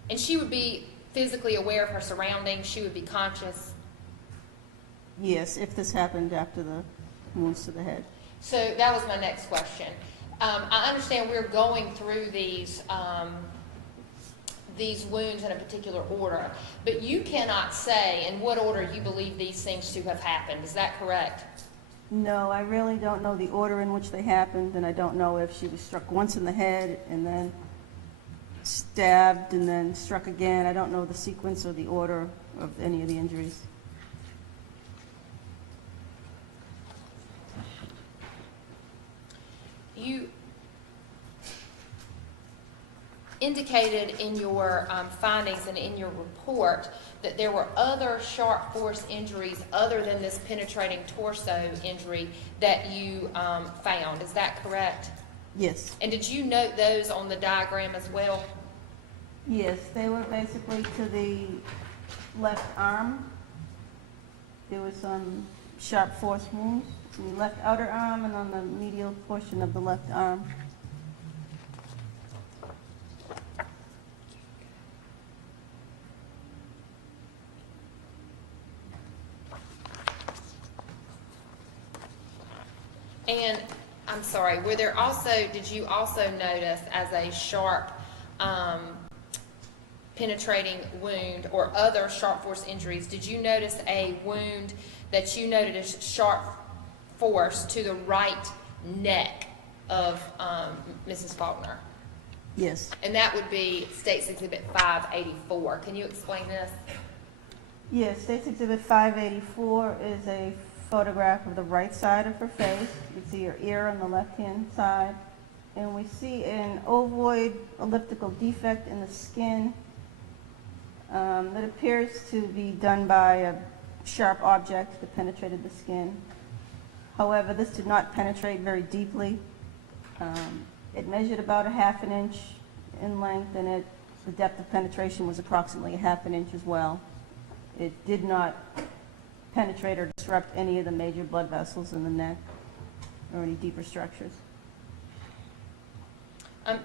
And she would be physically aware of her surroundings, she would be conscious? Yes, if this happened after the wounds to the head. So that was my next question. I understand we're going through these wounds in a particular order, but you cannot say in what order you believe these things to have happened. Is that correct? No, I really don't know the order in which they happened, and I don't know if she was struck once in the head and then stabbed and then struck again. I don't know the sequence or the order of any of the injuries. You indicated in your findings and in your report that there were other sharp force injuries other than this penetrating torso injury that you found. Is that correct? Yes. And did you note those on the diagram as well? Yes, they were basically to the left arm. There was some sharp force wounds in the left outer arm and on the medial portion of the left arm. And I'm sorry, were there also, did you also notice as a sharp penetrating wound or other sharp force injuries, did you notice a wound that you noted as sharp force to the right neck of Mrs. Faulkner? Yes. And that would be State's Exhibit 584. Can you explain this? Yes, State's Exhibit 584 is a photograph of the right side of her face. You see her ear on the left-hand side. And we see an ovoid elliptical defect in the skin that appears to be done by a sharp object that penetrated the skin. However, this did not penetrate very deeply. It measured about 1/2 inch in length, and the depth of penetration was approximately 1/2 inch as well. It did not penetrate or disrupt any of the major blood vessels in the neck or any deeper structures.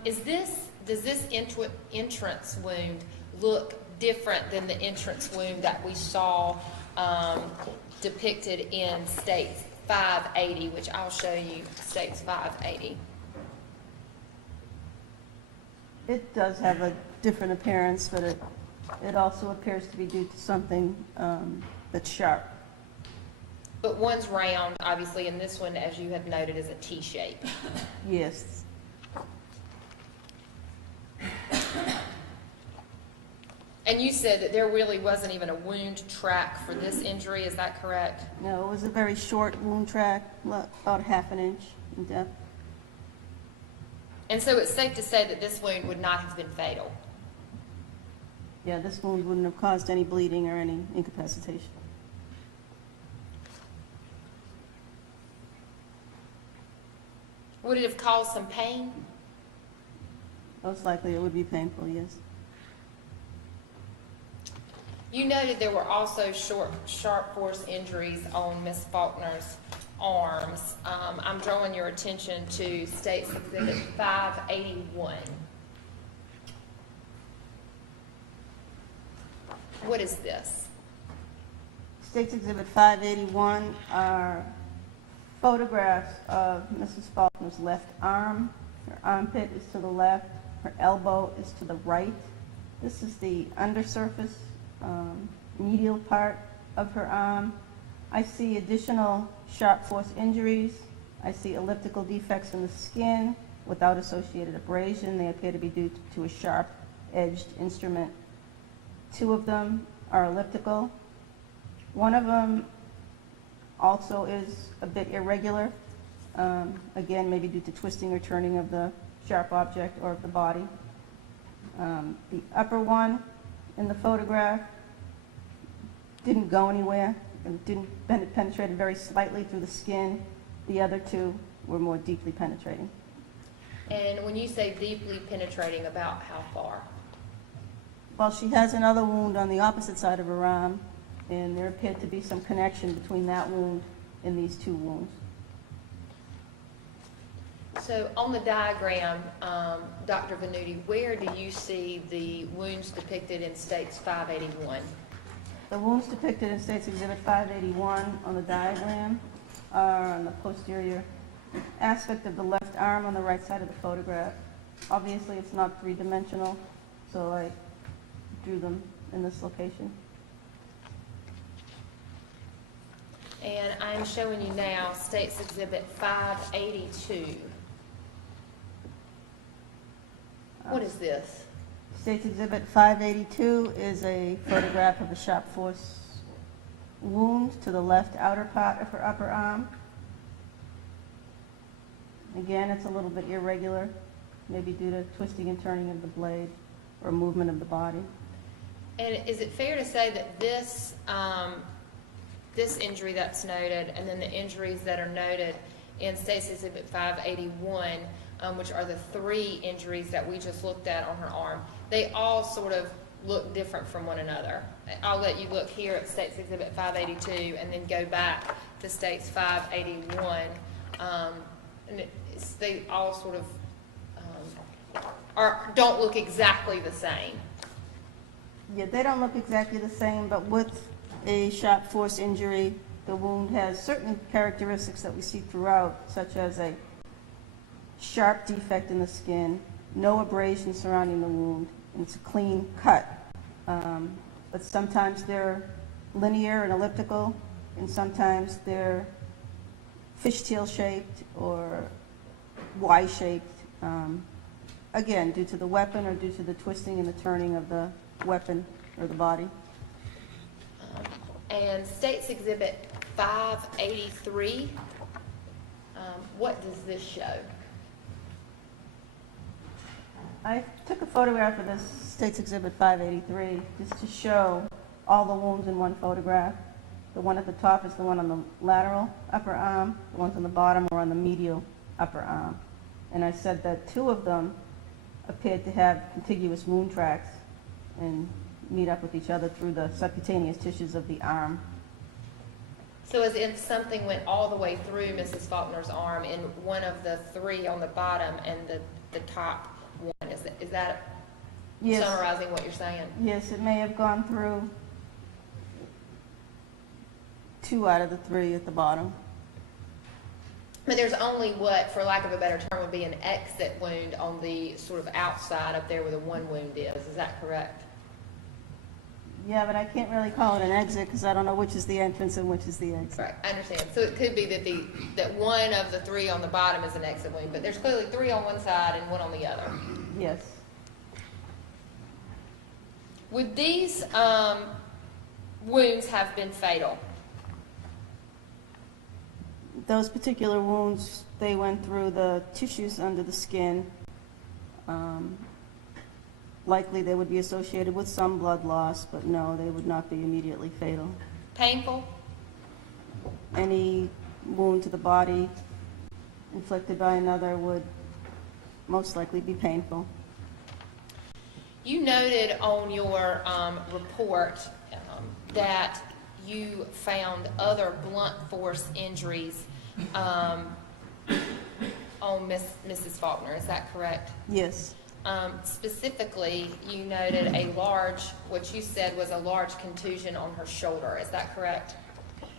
Does this entrance wound look different than the entrance wound that we saw depicted in States 580, which I'll show you, States 580? It does have a different appearance, but it also appears to be due to something that's sharp. But one's round, obviously, and this one, as you had noted, is a T shape. Yes. And you said that there really wasn't even a wound track for this injury, is that correct? No, it was a very short wound track, about 1/2 inch in depth. And so it's safe to say that this wound would not have been fatal. Yeah, this wound wouldn't have caused any bleeding or any incapacitation. Would it have caused some pain? Most likely it would be painful, yes. You noted there were also sharp force injuries on Miss Faulkner's arms, I'm drawing your attention to State's Exhibit 581. What is this? State's Exhibit 581 are photographs of Mrs. Faulkner's left arm. Her armpit is to the left, her elbow is to the right. This is the undersurface, medial part of her arm. I see additional sharp force injuries. I see elliptical defects in the skin without associated abrasion. They appear to be due to a sharp-edged instrument. 2 of them are elliptical. One of them also is a bit irregular, again, maybe due to twisting or turning of the sharp object or of the body. The upper one in the photograph didn't go anywhere. It penetrated very slightly through the skin. The other 2 were more deeply penetrating. And when you say deeply penetrating, about how far? Well, she has another wound on the opposite side of her arm, and there appeared to be some connection between that wound and these 2 wounds. So on the diagram, Dr. Venuti, where do you see the wounds depicted in States 581? The wounds depicted in State's Exhibit 581 on the diagram are on the posterior aspect of the left arm on the right side of the photograph. Obviously, it's not three-dimensional, so I drew them in this location. And I'm showing you now States Exhibit 582. What is this? State's Exhibit 582 is a photograph of a sharp force wound to the left outer part of her upper arm. Again, it's a little bit irregular, maybe due to twisting and turning of the blade or movement of the body. And is it fair to say that this, this injury that's noted, and then the injuries that are noted in State's Exhibit 581, which are the 3 injuries that we just looked at on her arm, they all sort of look different from one another? I'll let you look here at State's Exhibit 582 and then go back to State's 581. And they all sort of don't look exactly the same. Yeah, they don't look exactly the same, but with a sharp force injury, the wound has certain characteristics that we see throughout, such as a sharp defect in the skin, no abrasion surrounding the wound, and it's a clean cut. But sometimes they're linear and elliptical, and sometimes they're fishtail shaped or Y-shaped, again, due to the weapon or due to the twisting and the turning of the weapon or the body. And State's Exhibit 583, what does this show? I took a photograph of this State's Exhibit 583 just to show all the wounds in one photograph. The one at the top is the one on the lateral upper arm. The ones on the bottom are on the medial upper arm. And I said that 2 of them appeared to have contiguous wound tracks and meet up with each other through the subcutaneous tissues of the arm. So as if something went all the way through Mrs. Faulkner's arm in one of the 3 on the bottom and the top one. Is that Yes. summarizing what you're saying? Yes, it may have gone through 2 out of the 3 at the bottom. But there's only what, for lack of a better term, would be an exit wound on the sort of outside up there where the one wound is. Is that correct? Yeah, but I can't really call it an exit because I don't know which is the entrance and which is the exit. Right, I understand. So it could be that that one of the 3 on the bottom is an exit wound, but there's clearly 3 on one side and 1 on the other. Yes. Would these wounds have been fatal? Those particular wounds, they went through the tissues under the skin. Likely they would be associated with some blood loss, but no, they would not be immediately fatal. Painful? Any wound to the body inflicted by another would most likely be painful. You noted on your report that you found other blunt force injuries on Mrs. Faulkner, is that correct? Yes, Specifically, you noted a large, what you said was a large contusion on her shoulder, is that correct?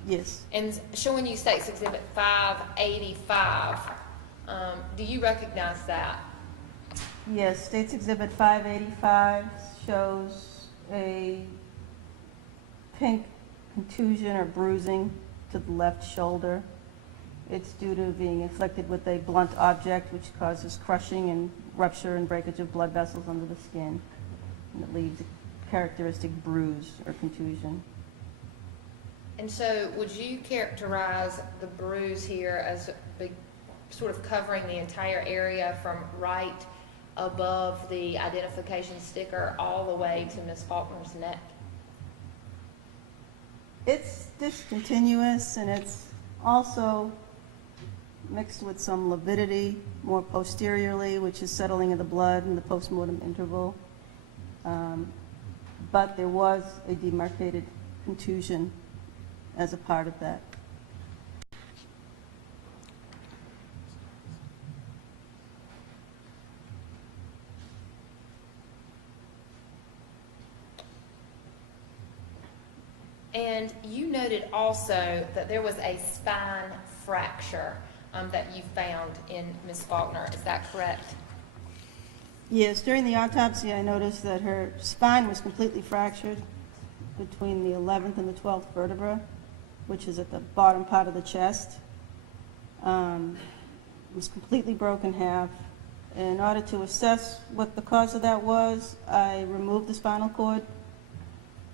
yes, And showing you State's Exhibit 585, do you recognize that? yes. State's Exhibit 585 shows a pink contusion or bruising to the left shoulder. It's due to being inflicted with a blunt object, which causes crushing and rupture and breakage of blood vessels under the skin. And it leaves a characteristic bruise or contusion. And so would you characterize the bruise here as sort of covering the entire area from right above the identification sticker all the way to Ms. Faulkner's neck? It's discontinuous, and it's also mixed with some lividity more posteriorly, which is settling of the blood in the postmortem interval. But there was a demarcated contusion as a part of that. And you noted also that there was a spine fracture that you found in Ms. Faulkner. Is that correct? Yes, during the autopsy, I noticed that her spine was completely fractured between the 11th and the 12th vertebra, which is at the bottom part of the chest. It was completely broken in half. In order to assess what the cause of that was, I removed the spinal cord.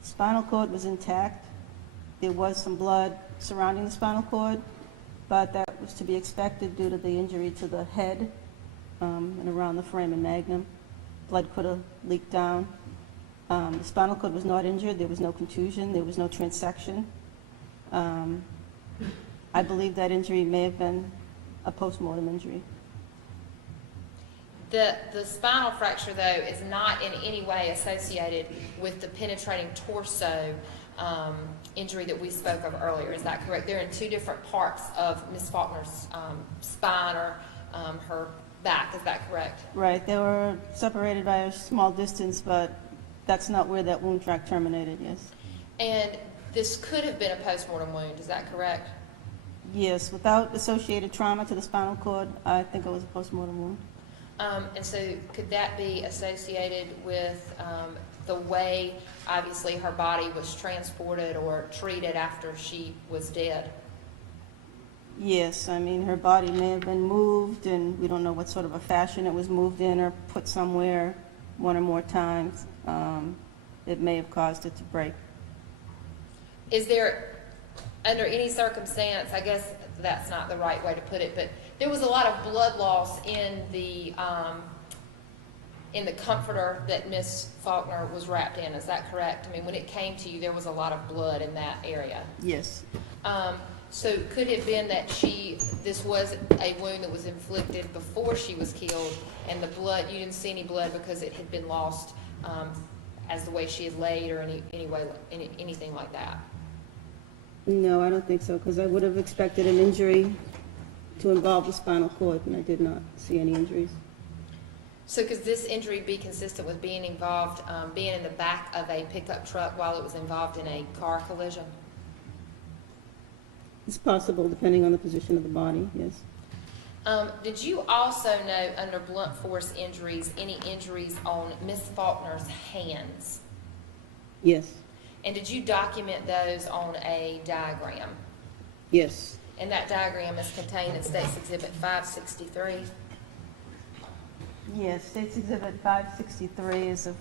The spinal cord was intact. There was some blood surrounding the spinal cord, but that was to be expected due to the injury to the head and around the foramen magnum. Blood could have leaked down. The spinal cord was not injured. There was no contusion. There was no transection. I believe that injury may have been a postmortem injury. The spinal fracture, though, is not in any way associated with the penetrating torso injury that we spoke of earlier. Is that correct? They're in two different parts of Ms. Faulkner's spine or her back. Is that correct? Right. They were separated by a small distance, but that's not where that wound track terminated, yes. And this could have been a postmortem wound. Is that correct? Yes. Without associated trauma to the spinal cord, I think it was a postmortem wound. And so could that be associated with the way, obviously, her body was transported or treated after she was dead? Yes. I mean, her body may have been moved, and we don't know what sort of a fashion it was moved in or put somewhere one or more times. It may have caused it to break. Is there, under any circumstance, I guess that's not the right way to put it, but there was a lot of blood loss in the comforter that Miss Faulkner was wrapped in. Is that correct? I mean, when it came to you, there was a lot of blood in that area. Yes. So could it have been that this was a wound that was inflicted before she was killed, and the blood, you didn't see any blood because it had been lost as the way she had laid or anything like that? No, I don't think so, because I would have expected an injury to involve the spinal cord, and I did not see any injuries. So could this injury be consistent with being involved, being in the back of a pickup truck while it was involved in a car collision? It's possible, depending on the position of the body, yes. Did you also note under blunt force injuries, any injuries on Miss Faulkner's hands? Yes. And did you document those on a diagram? Yes. And that diagram is contained in State's Exhibit 563? Yes, State's Exhibit 563 is a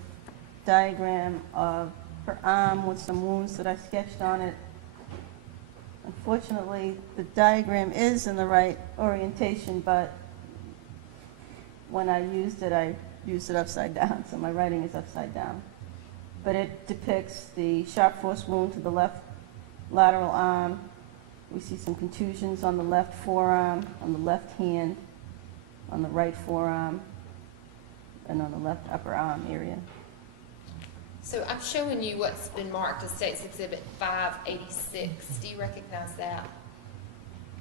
diagram of her arm with some wounds that I sketched on it. Unfortunately, the diagram is in the right orientation, but when I used it upside down, so my writing is upside down. But it depicts the sharp force wound to the left lateral arm. We see some contusions on the left forearm, on the left hand, on the right forearm, and on the left upper arm area. So I'm showing you what's been marked as State's Exhibit 586. Do you recognize that?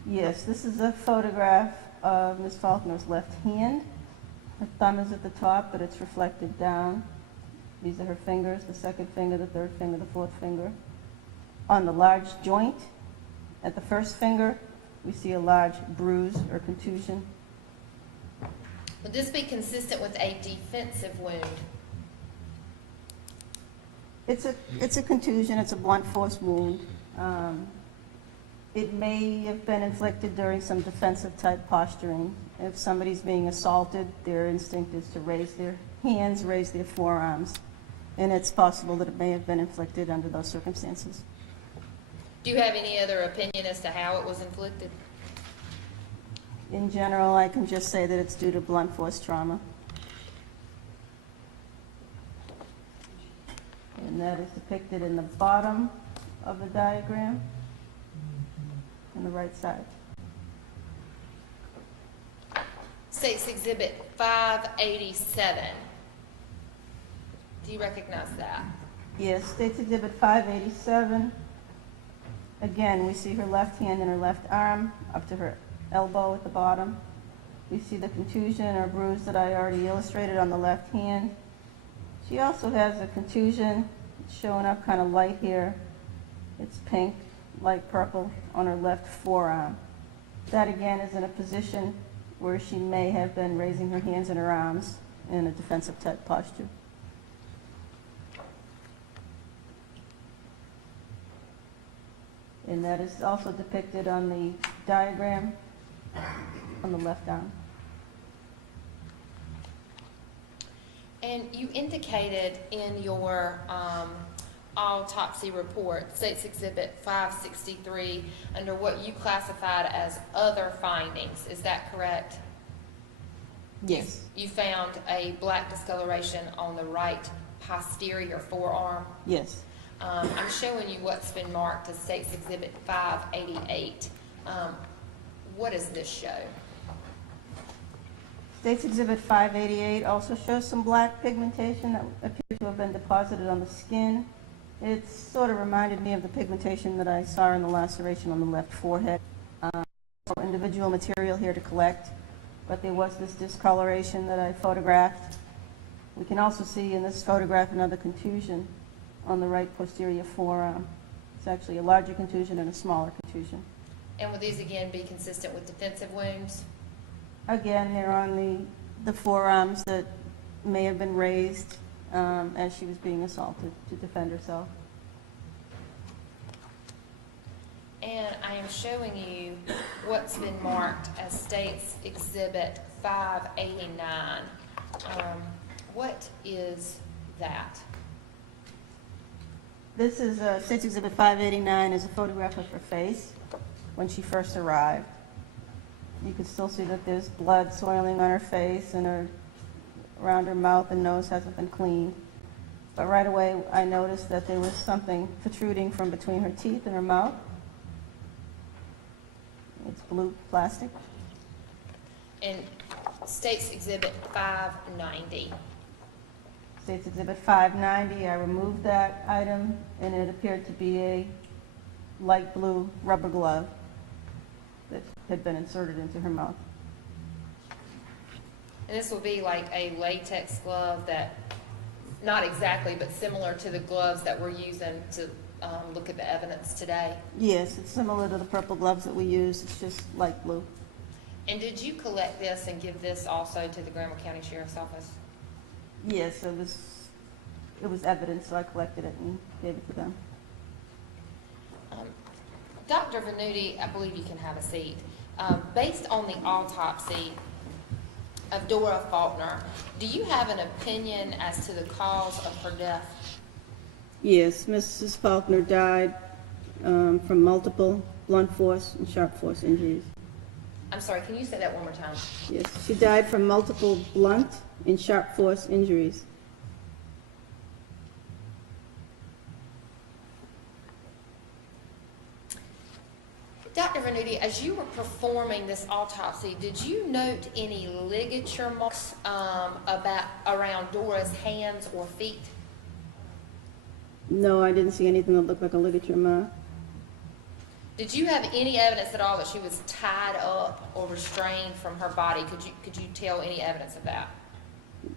Yes, this is a photograph of Ms. Faulkner's left hand. Her thumb is at the top, but it's reflected down. These are her fingers, the second finger, the third finger, the fourth finger. On the large joint, at the first finger, we see a large bruise or contusion. Would this be consistent with a defensive wound? It's a contusion, it's a blunt force wound. It may have been inflicted during some defensive type posturing. If somebody's being assaulted, their instinct is to raise their hands, raise their forearms, and it's possible that it may have been inflicted under those circumstances. Do you have any other opinion as to how it was inflicted? In general, I can just say that it's due to blunt force trauma. And that is depicted in the bottom of the diagram on the right side. State's Exhibit 587. Do you recognize that? Yes, State's Exhibit 587. Again, we see her left hand and her left arm up to her elbow at the bottom. We see the contusion or bruise that I already illustrated on the left hand. She also has a contusion. It's showing up kind of light here. It's pink, light purple on her left forearm. That again is in a position where she may have been raising her hands and her arms in a defensive type posture. And that is also depicted on the diagram on the left arm. And you indicated in your autopsy report, State's Exhibit 563, under what you classified as other findings. Is that correct? Yes. You found a black discoloration on the right posterior forearm. Yes. I'm showing you what's been marked as State's Exhibit 588. What does this show? State's Exhibit 588 also shows some black pigmentation that appears to have been deposited on the skin. It sort of reminded me of the pigmentation that I saw in the laceration on the left forehead. Individual material here to collect, but there was this discoloration that I photographed. We can also see in this photograph another contusion on the right posterior forearm. It's actually a larger contusion and a smaller contusion. And would these again be consistent with defensive wounds? Again, they're on the forearms that may have been raised as she was being assaulted to defend herself. And I am showing you what's been marked as State's Exhibit 589. What is that? This is State's Exhibit 589 is a photograph of her face when she first arrived. You can still see that there's blood soiling on her face and around her mouth and nose hasn't been cleaned. But right away I noticed that there was something protruding from between her teeth and her mouth. It's blue plastic. And State's Exhibit 590. State's Exhibit 590, I removed that item and it appeared to be a light blue rubber glove that had been inserted into her mouth. And this will be like a latex glove that, not exactly, but similar to the gloves that we're using to look at the evidence today. Yes, it's similar to the purple gloves that we use. It's just light blue. And did you collect this and give this also to the Graham County Sheriff's Office? Yes, it was evidence, so I collected it and gave it to them. Dr. Venuti, I believe you can have a seat. Based on the autopsy of Dora Faulkner, do you have an opinion as to the cause of her death? Yes, Mrs. Faulkner died from multiple blunt force and sharp force injuries. I'm sorry, can you say that one more time? Yes, she died from multiple blunt and sharp force injuries. Dr. Venuti, as you were performing this autopsy, did you note any ligature marks around Dora's hands or feet? No, I didn't see anything that looked like a ligature mark. Did you have any evidence at all that she was tied up or restrained from her body? Could you tell any evidence of that?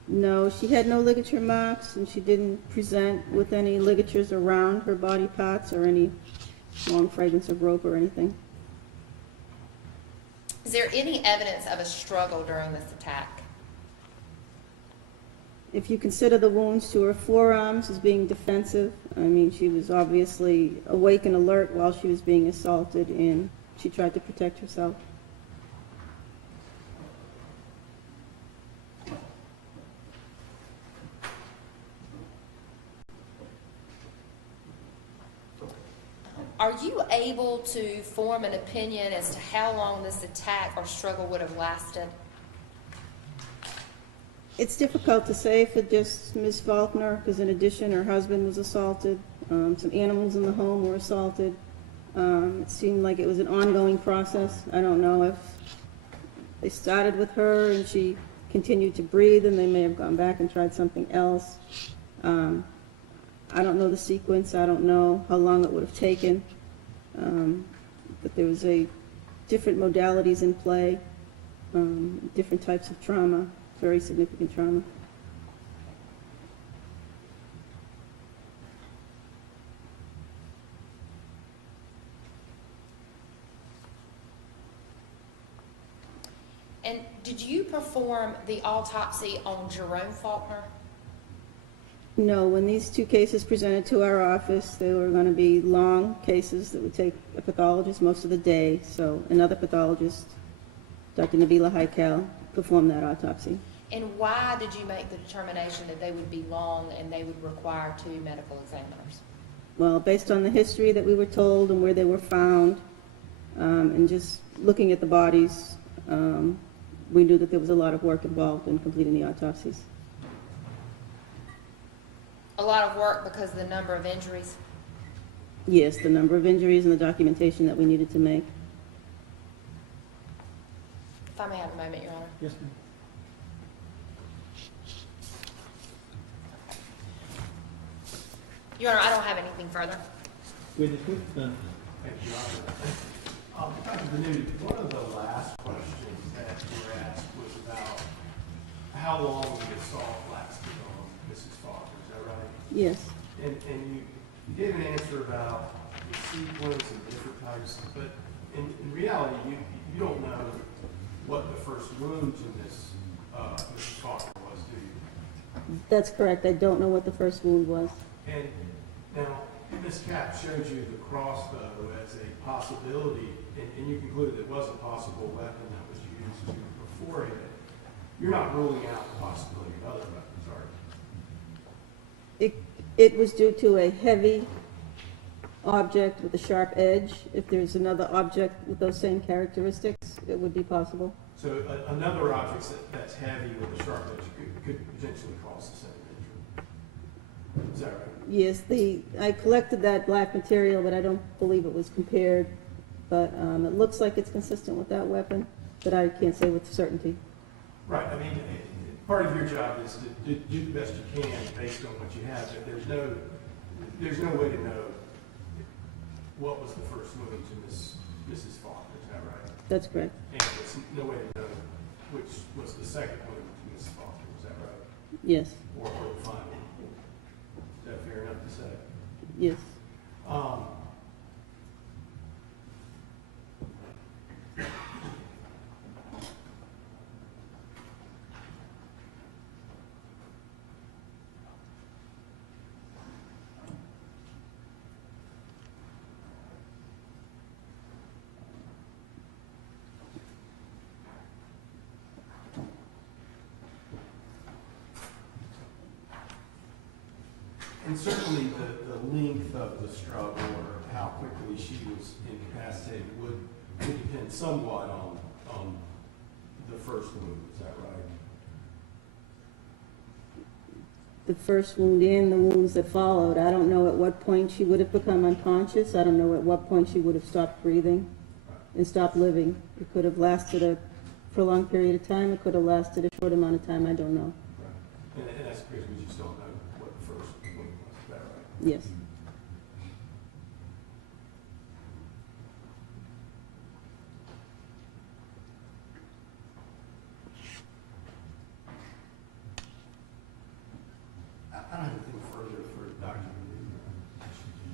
No, she had no ligature marks, and she didn't present with any ligatures around her body parts or any long fragments of rope or anything. Is there any evidence of a struggle during this attack? If you consider the wounds to her forearms as being defensive, I mean, she was obviously awake and alert while she was being assaulted, and she tried to protect herself. Are you able to form an opinion as to how long this attack or struggle would have lasted? It's difficult to say for just Ms. Faulkner, because in addition, her husband was assaulted. Some animals in the home were assaulted. It seemed like it was an ongoing process. I don't know if they started with her and she continued to breathe and they may have gone back and tried something else. I don't know the sequence. I don't know how long it would have taken. But there was different modalities in play, different types of trauma, very significant trauma. And did you perform the autopsy on Jerome Faulkner? No, when these two cases presented to our office, they were going to be long cases that would take a pathologist most of the day. So another pathologist, Dr. Nabila Heikel, performed that autopsy. And why did you make the determination that they would be long and they would require 2 medical examiners? Well, based on the history that we were told and where they were found, and just looking at the bodies, we knew that there was a lot of work involved in completing the autopsies. A lot of work because of the number of injuries? Yes, the number of injuries and the documentation that we needed to make. If I may have a moment, Your Honor. Yes, ma'am. Your Honor, I don't have anything further. Witness, witness done. Thank you, Your Honor. Dr. Venuti, one of the last questions that you were asked was about how long the assault lasted on Mrs. Faulkner, is that right? Yes. And you gave an answer about the sequence and different types, but in reality, you don't know what the first wound to Mrs. Faulkner was, do you? That's correct. I don't know what the first wound was. And now, Ms. Cap showed you the crossbow as a possibility, and you concluded it was a possible weapon that was used to perforate it. You're not ruling out the possibility of other weapons, are you? It was due to a heavy object with a sharp edge. If there's another object with those same characteristics, it would be possible. So another object that's heavy with a sharp edge could potentially cause the same injury. Is that right? Yes, I collected that black material, but I don't believe it was compared. But it looks like it's consistent with that weapon, but I can't say with certainty. Right. I mean, part of your job is to do the best you can based on what you have. But there's no way to know what was the first wound to Mrs. Faulkner. Is that right? That's correct. And there's no way to know which was the second wound to Mrs. Faulkner. Is that right? Yes. Or the final. Is that fair enough to say? Yes. And certainly the length of the struggle or how quickly she was incapacitated would depend somewhat on the first wound. Is that right? The first wound and the wounds that followed. I don't know at what point she would have become unconscious. I don't know at what point she would have stopped breathing and stopped living. It could have lasted a prolonged period of time. It could have lasted a short amount of time. I don't know. Right. And that's because we just don't know what the first wound was. Is that right? Yes.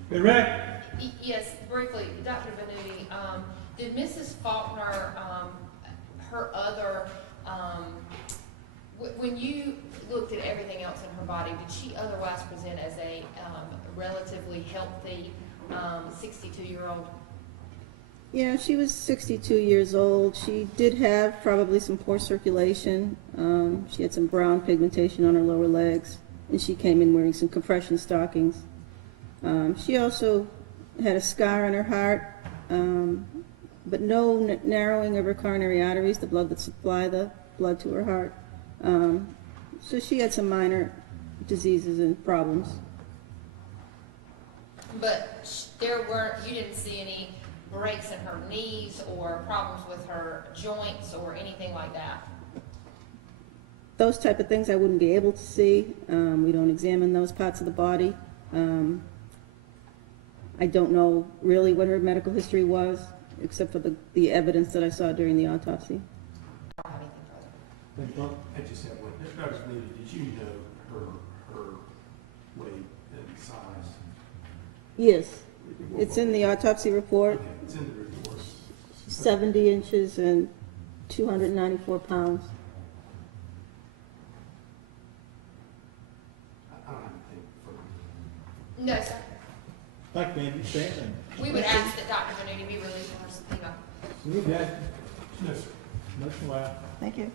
Been ready? Yes, briefly, Dr. Venuti, did Mrs. Faulkner, her other, when you looked at everything else in her body, did she otherwise present as a relatively healthy 62-year-old? Yeah, she was 62 years old. She did have probably some poor circulation. She had some brown pigmentation on her lower legs, and she came in wearing some compression stockings. She also had a scar on her heart, but no narrowing of her coronary arteries, the blood that supply the blood to her heart. So she had some minor diseases and problems. But you didn't see any breaks in her knees or problems with her joints or anything like that? Those type of things I wouldn't be able to see. We don't examine those parts of the body. I don't know really what her medical history was, except for the evidence that I saw during the autopsy. I don't have anything further. I just have one. Dr. Venuti, did you know her weight and size? Yes, it's in the autopsy report. Okay, it's in the report. 70 inches and 294 pounds. I don't have anything further. No, sir. Thank you, ma'am. You stand. We would ask that Dr. Venuti be released from her subpoena. You got No, sir. motion allowed. Thank you.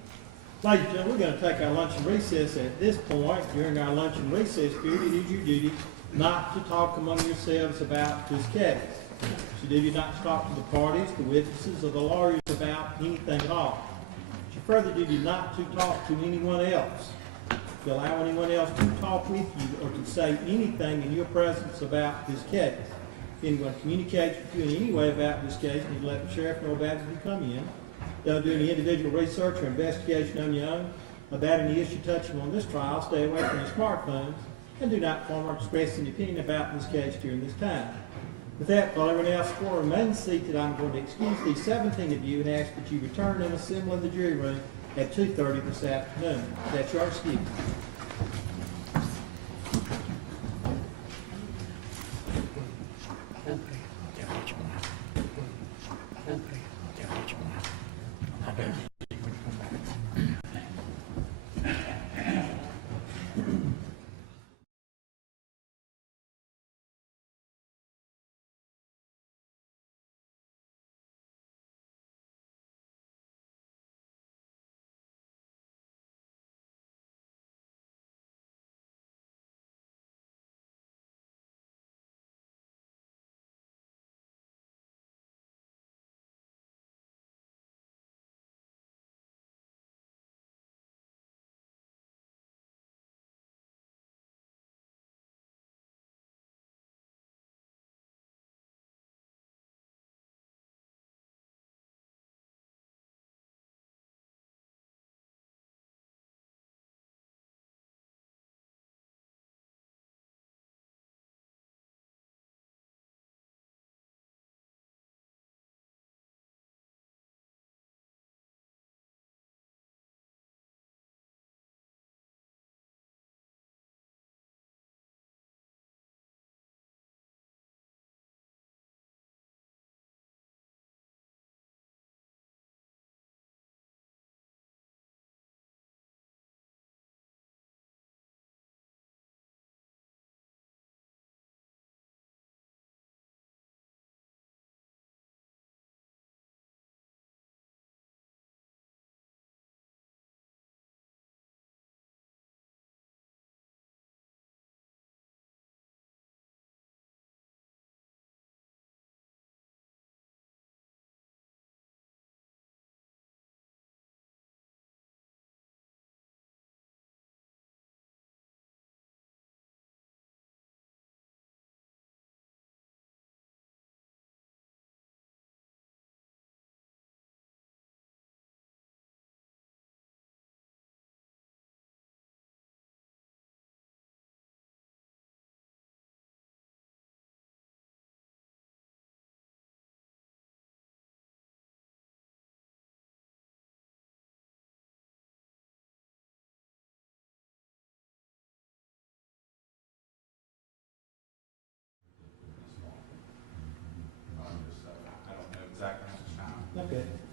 Ladies and gentlemen, we're going to take our lunch and recess. At this point, during our lunch and recess period, it is your duty not to talk among yourselves about this case. It's your duty not to talk to the parties, the witnesses, or the lawyers about anything at all. It's your further duty not to talk to anyone else. To allow anyone else to talk with you or to say anything in your presence about this case. If anyone communicates with you in any way about this case, you let the sheriff know about it as you come in. Don't do any individual research or investigation on your own about any issue touching on this trial. Stay away from your smartphones and do not form or express any opinion about this case during this time. With that, while everyone else remains seated, I'm going to excuse these 17 of you and ask that you return and assemble in the jury room at 2:30 this afternoon. That's your excuse.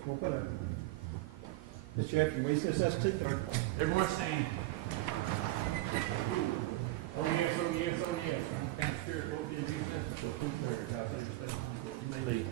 We'll put a, Mr. Chair, if you recess us to 2:30. Everyone stand. Oh, yes, oh, yes, oh, yes. I'm kind of scared what we'll be in until 2:30. I'll say, you may leave.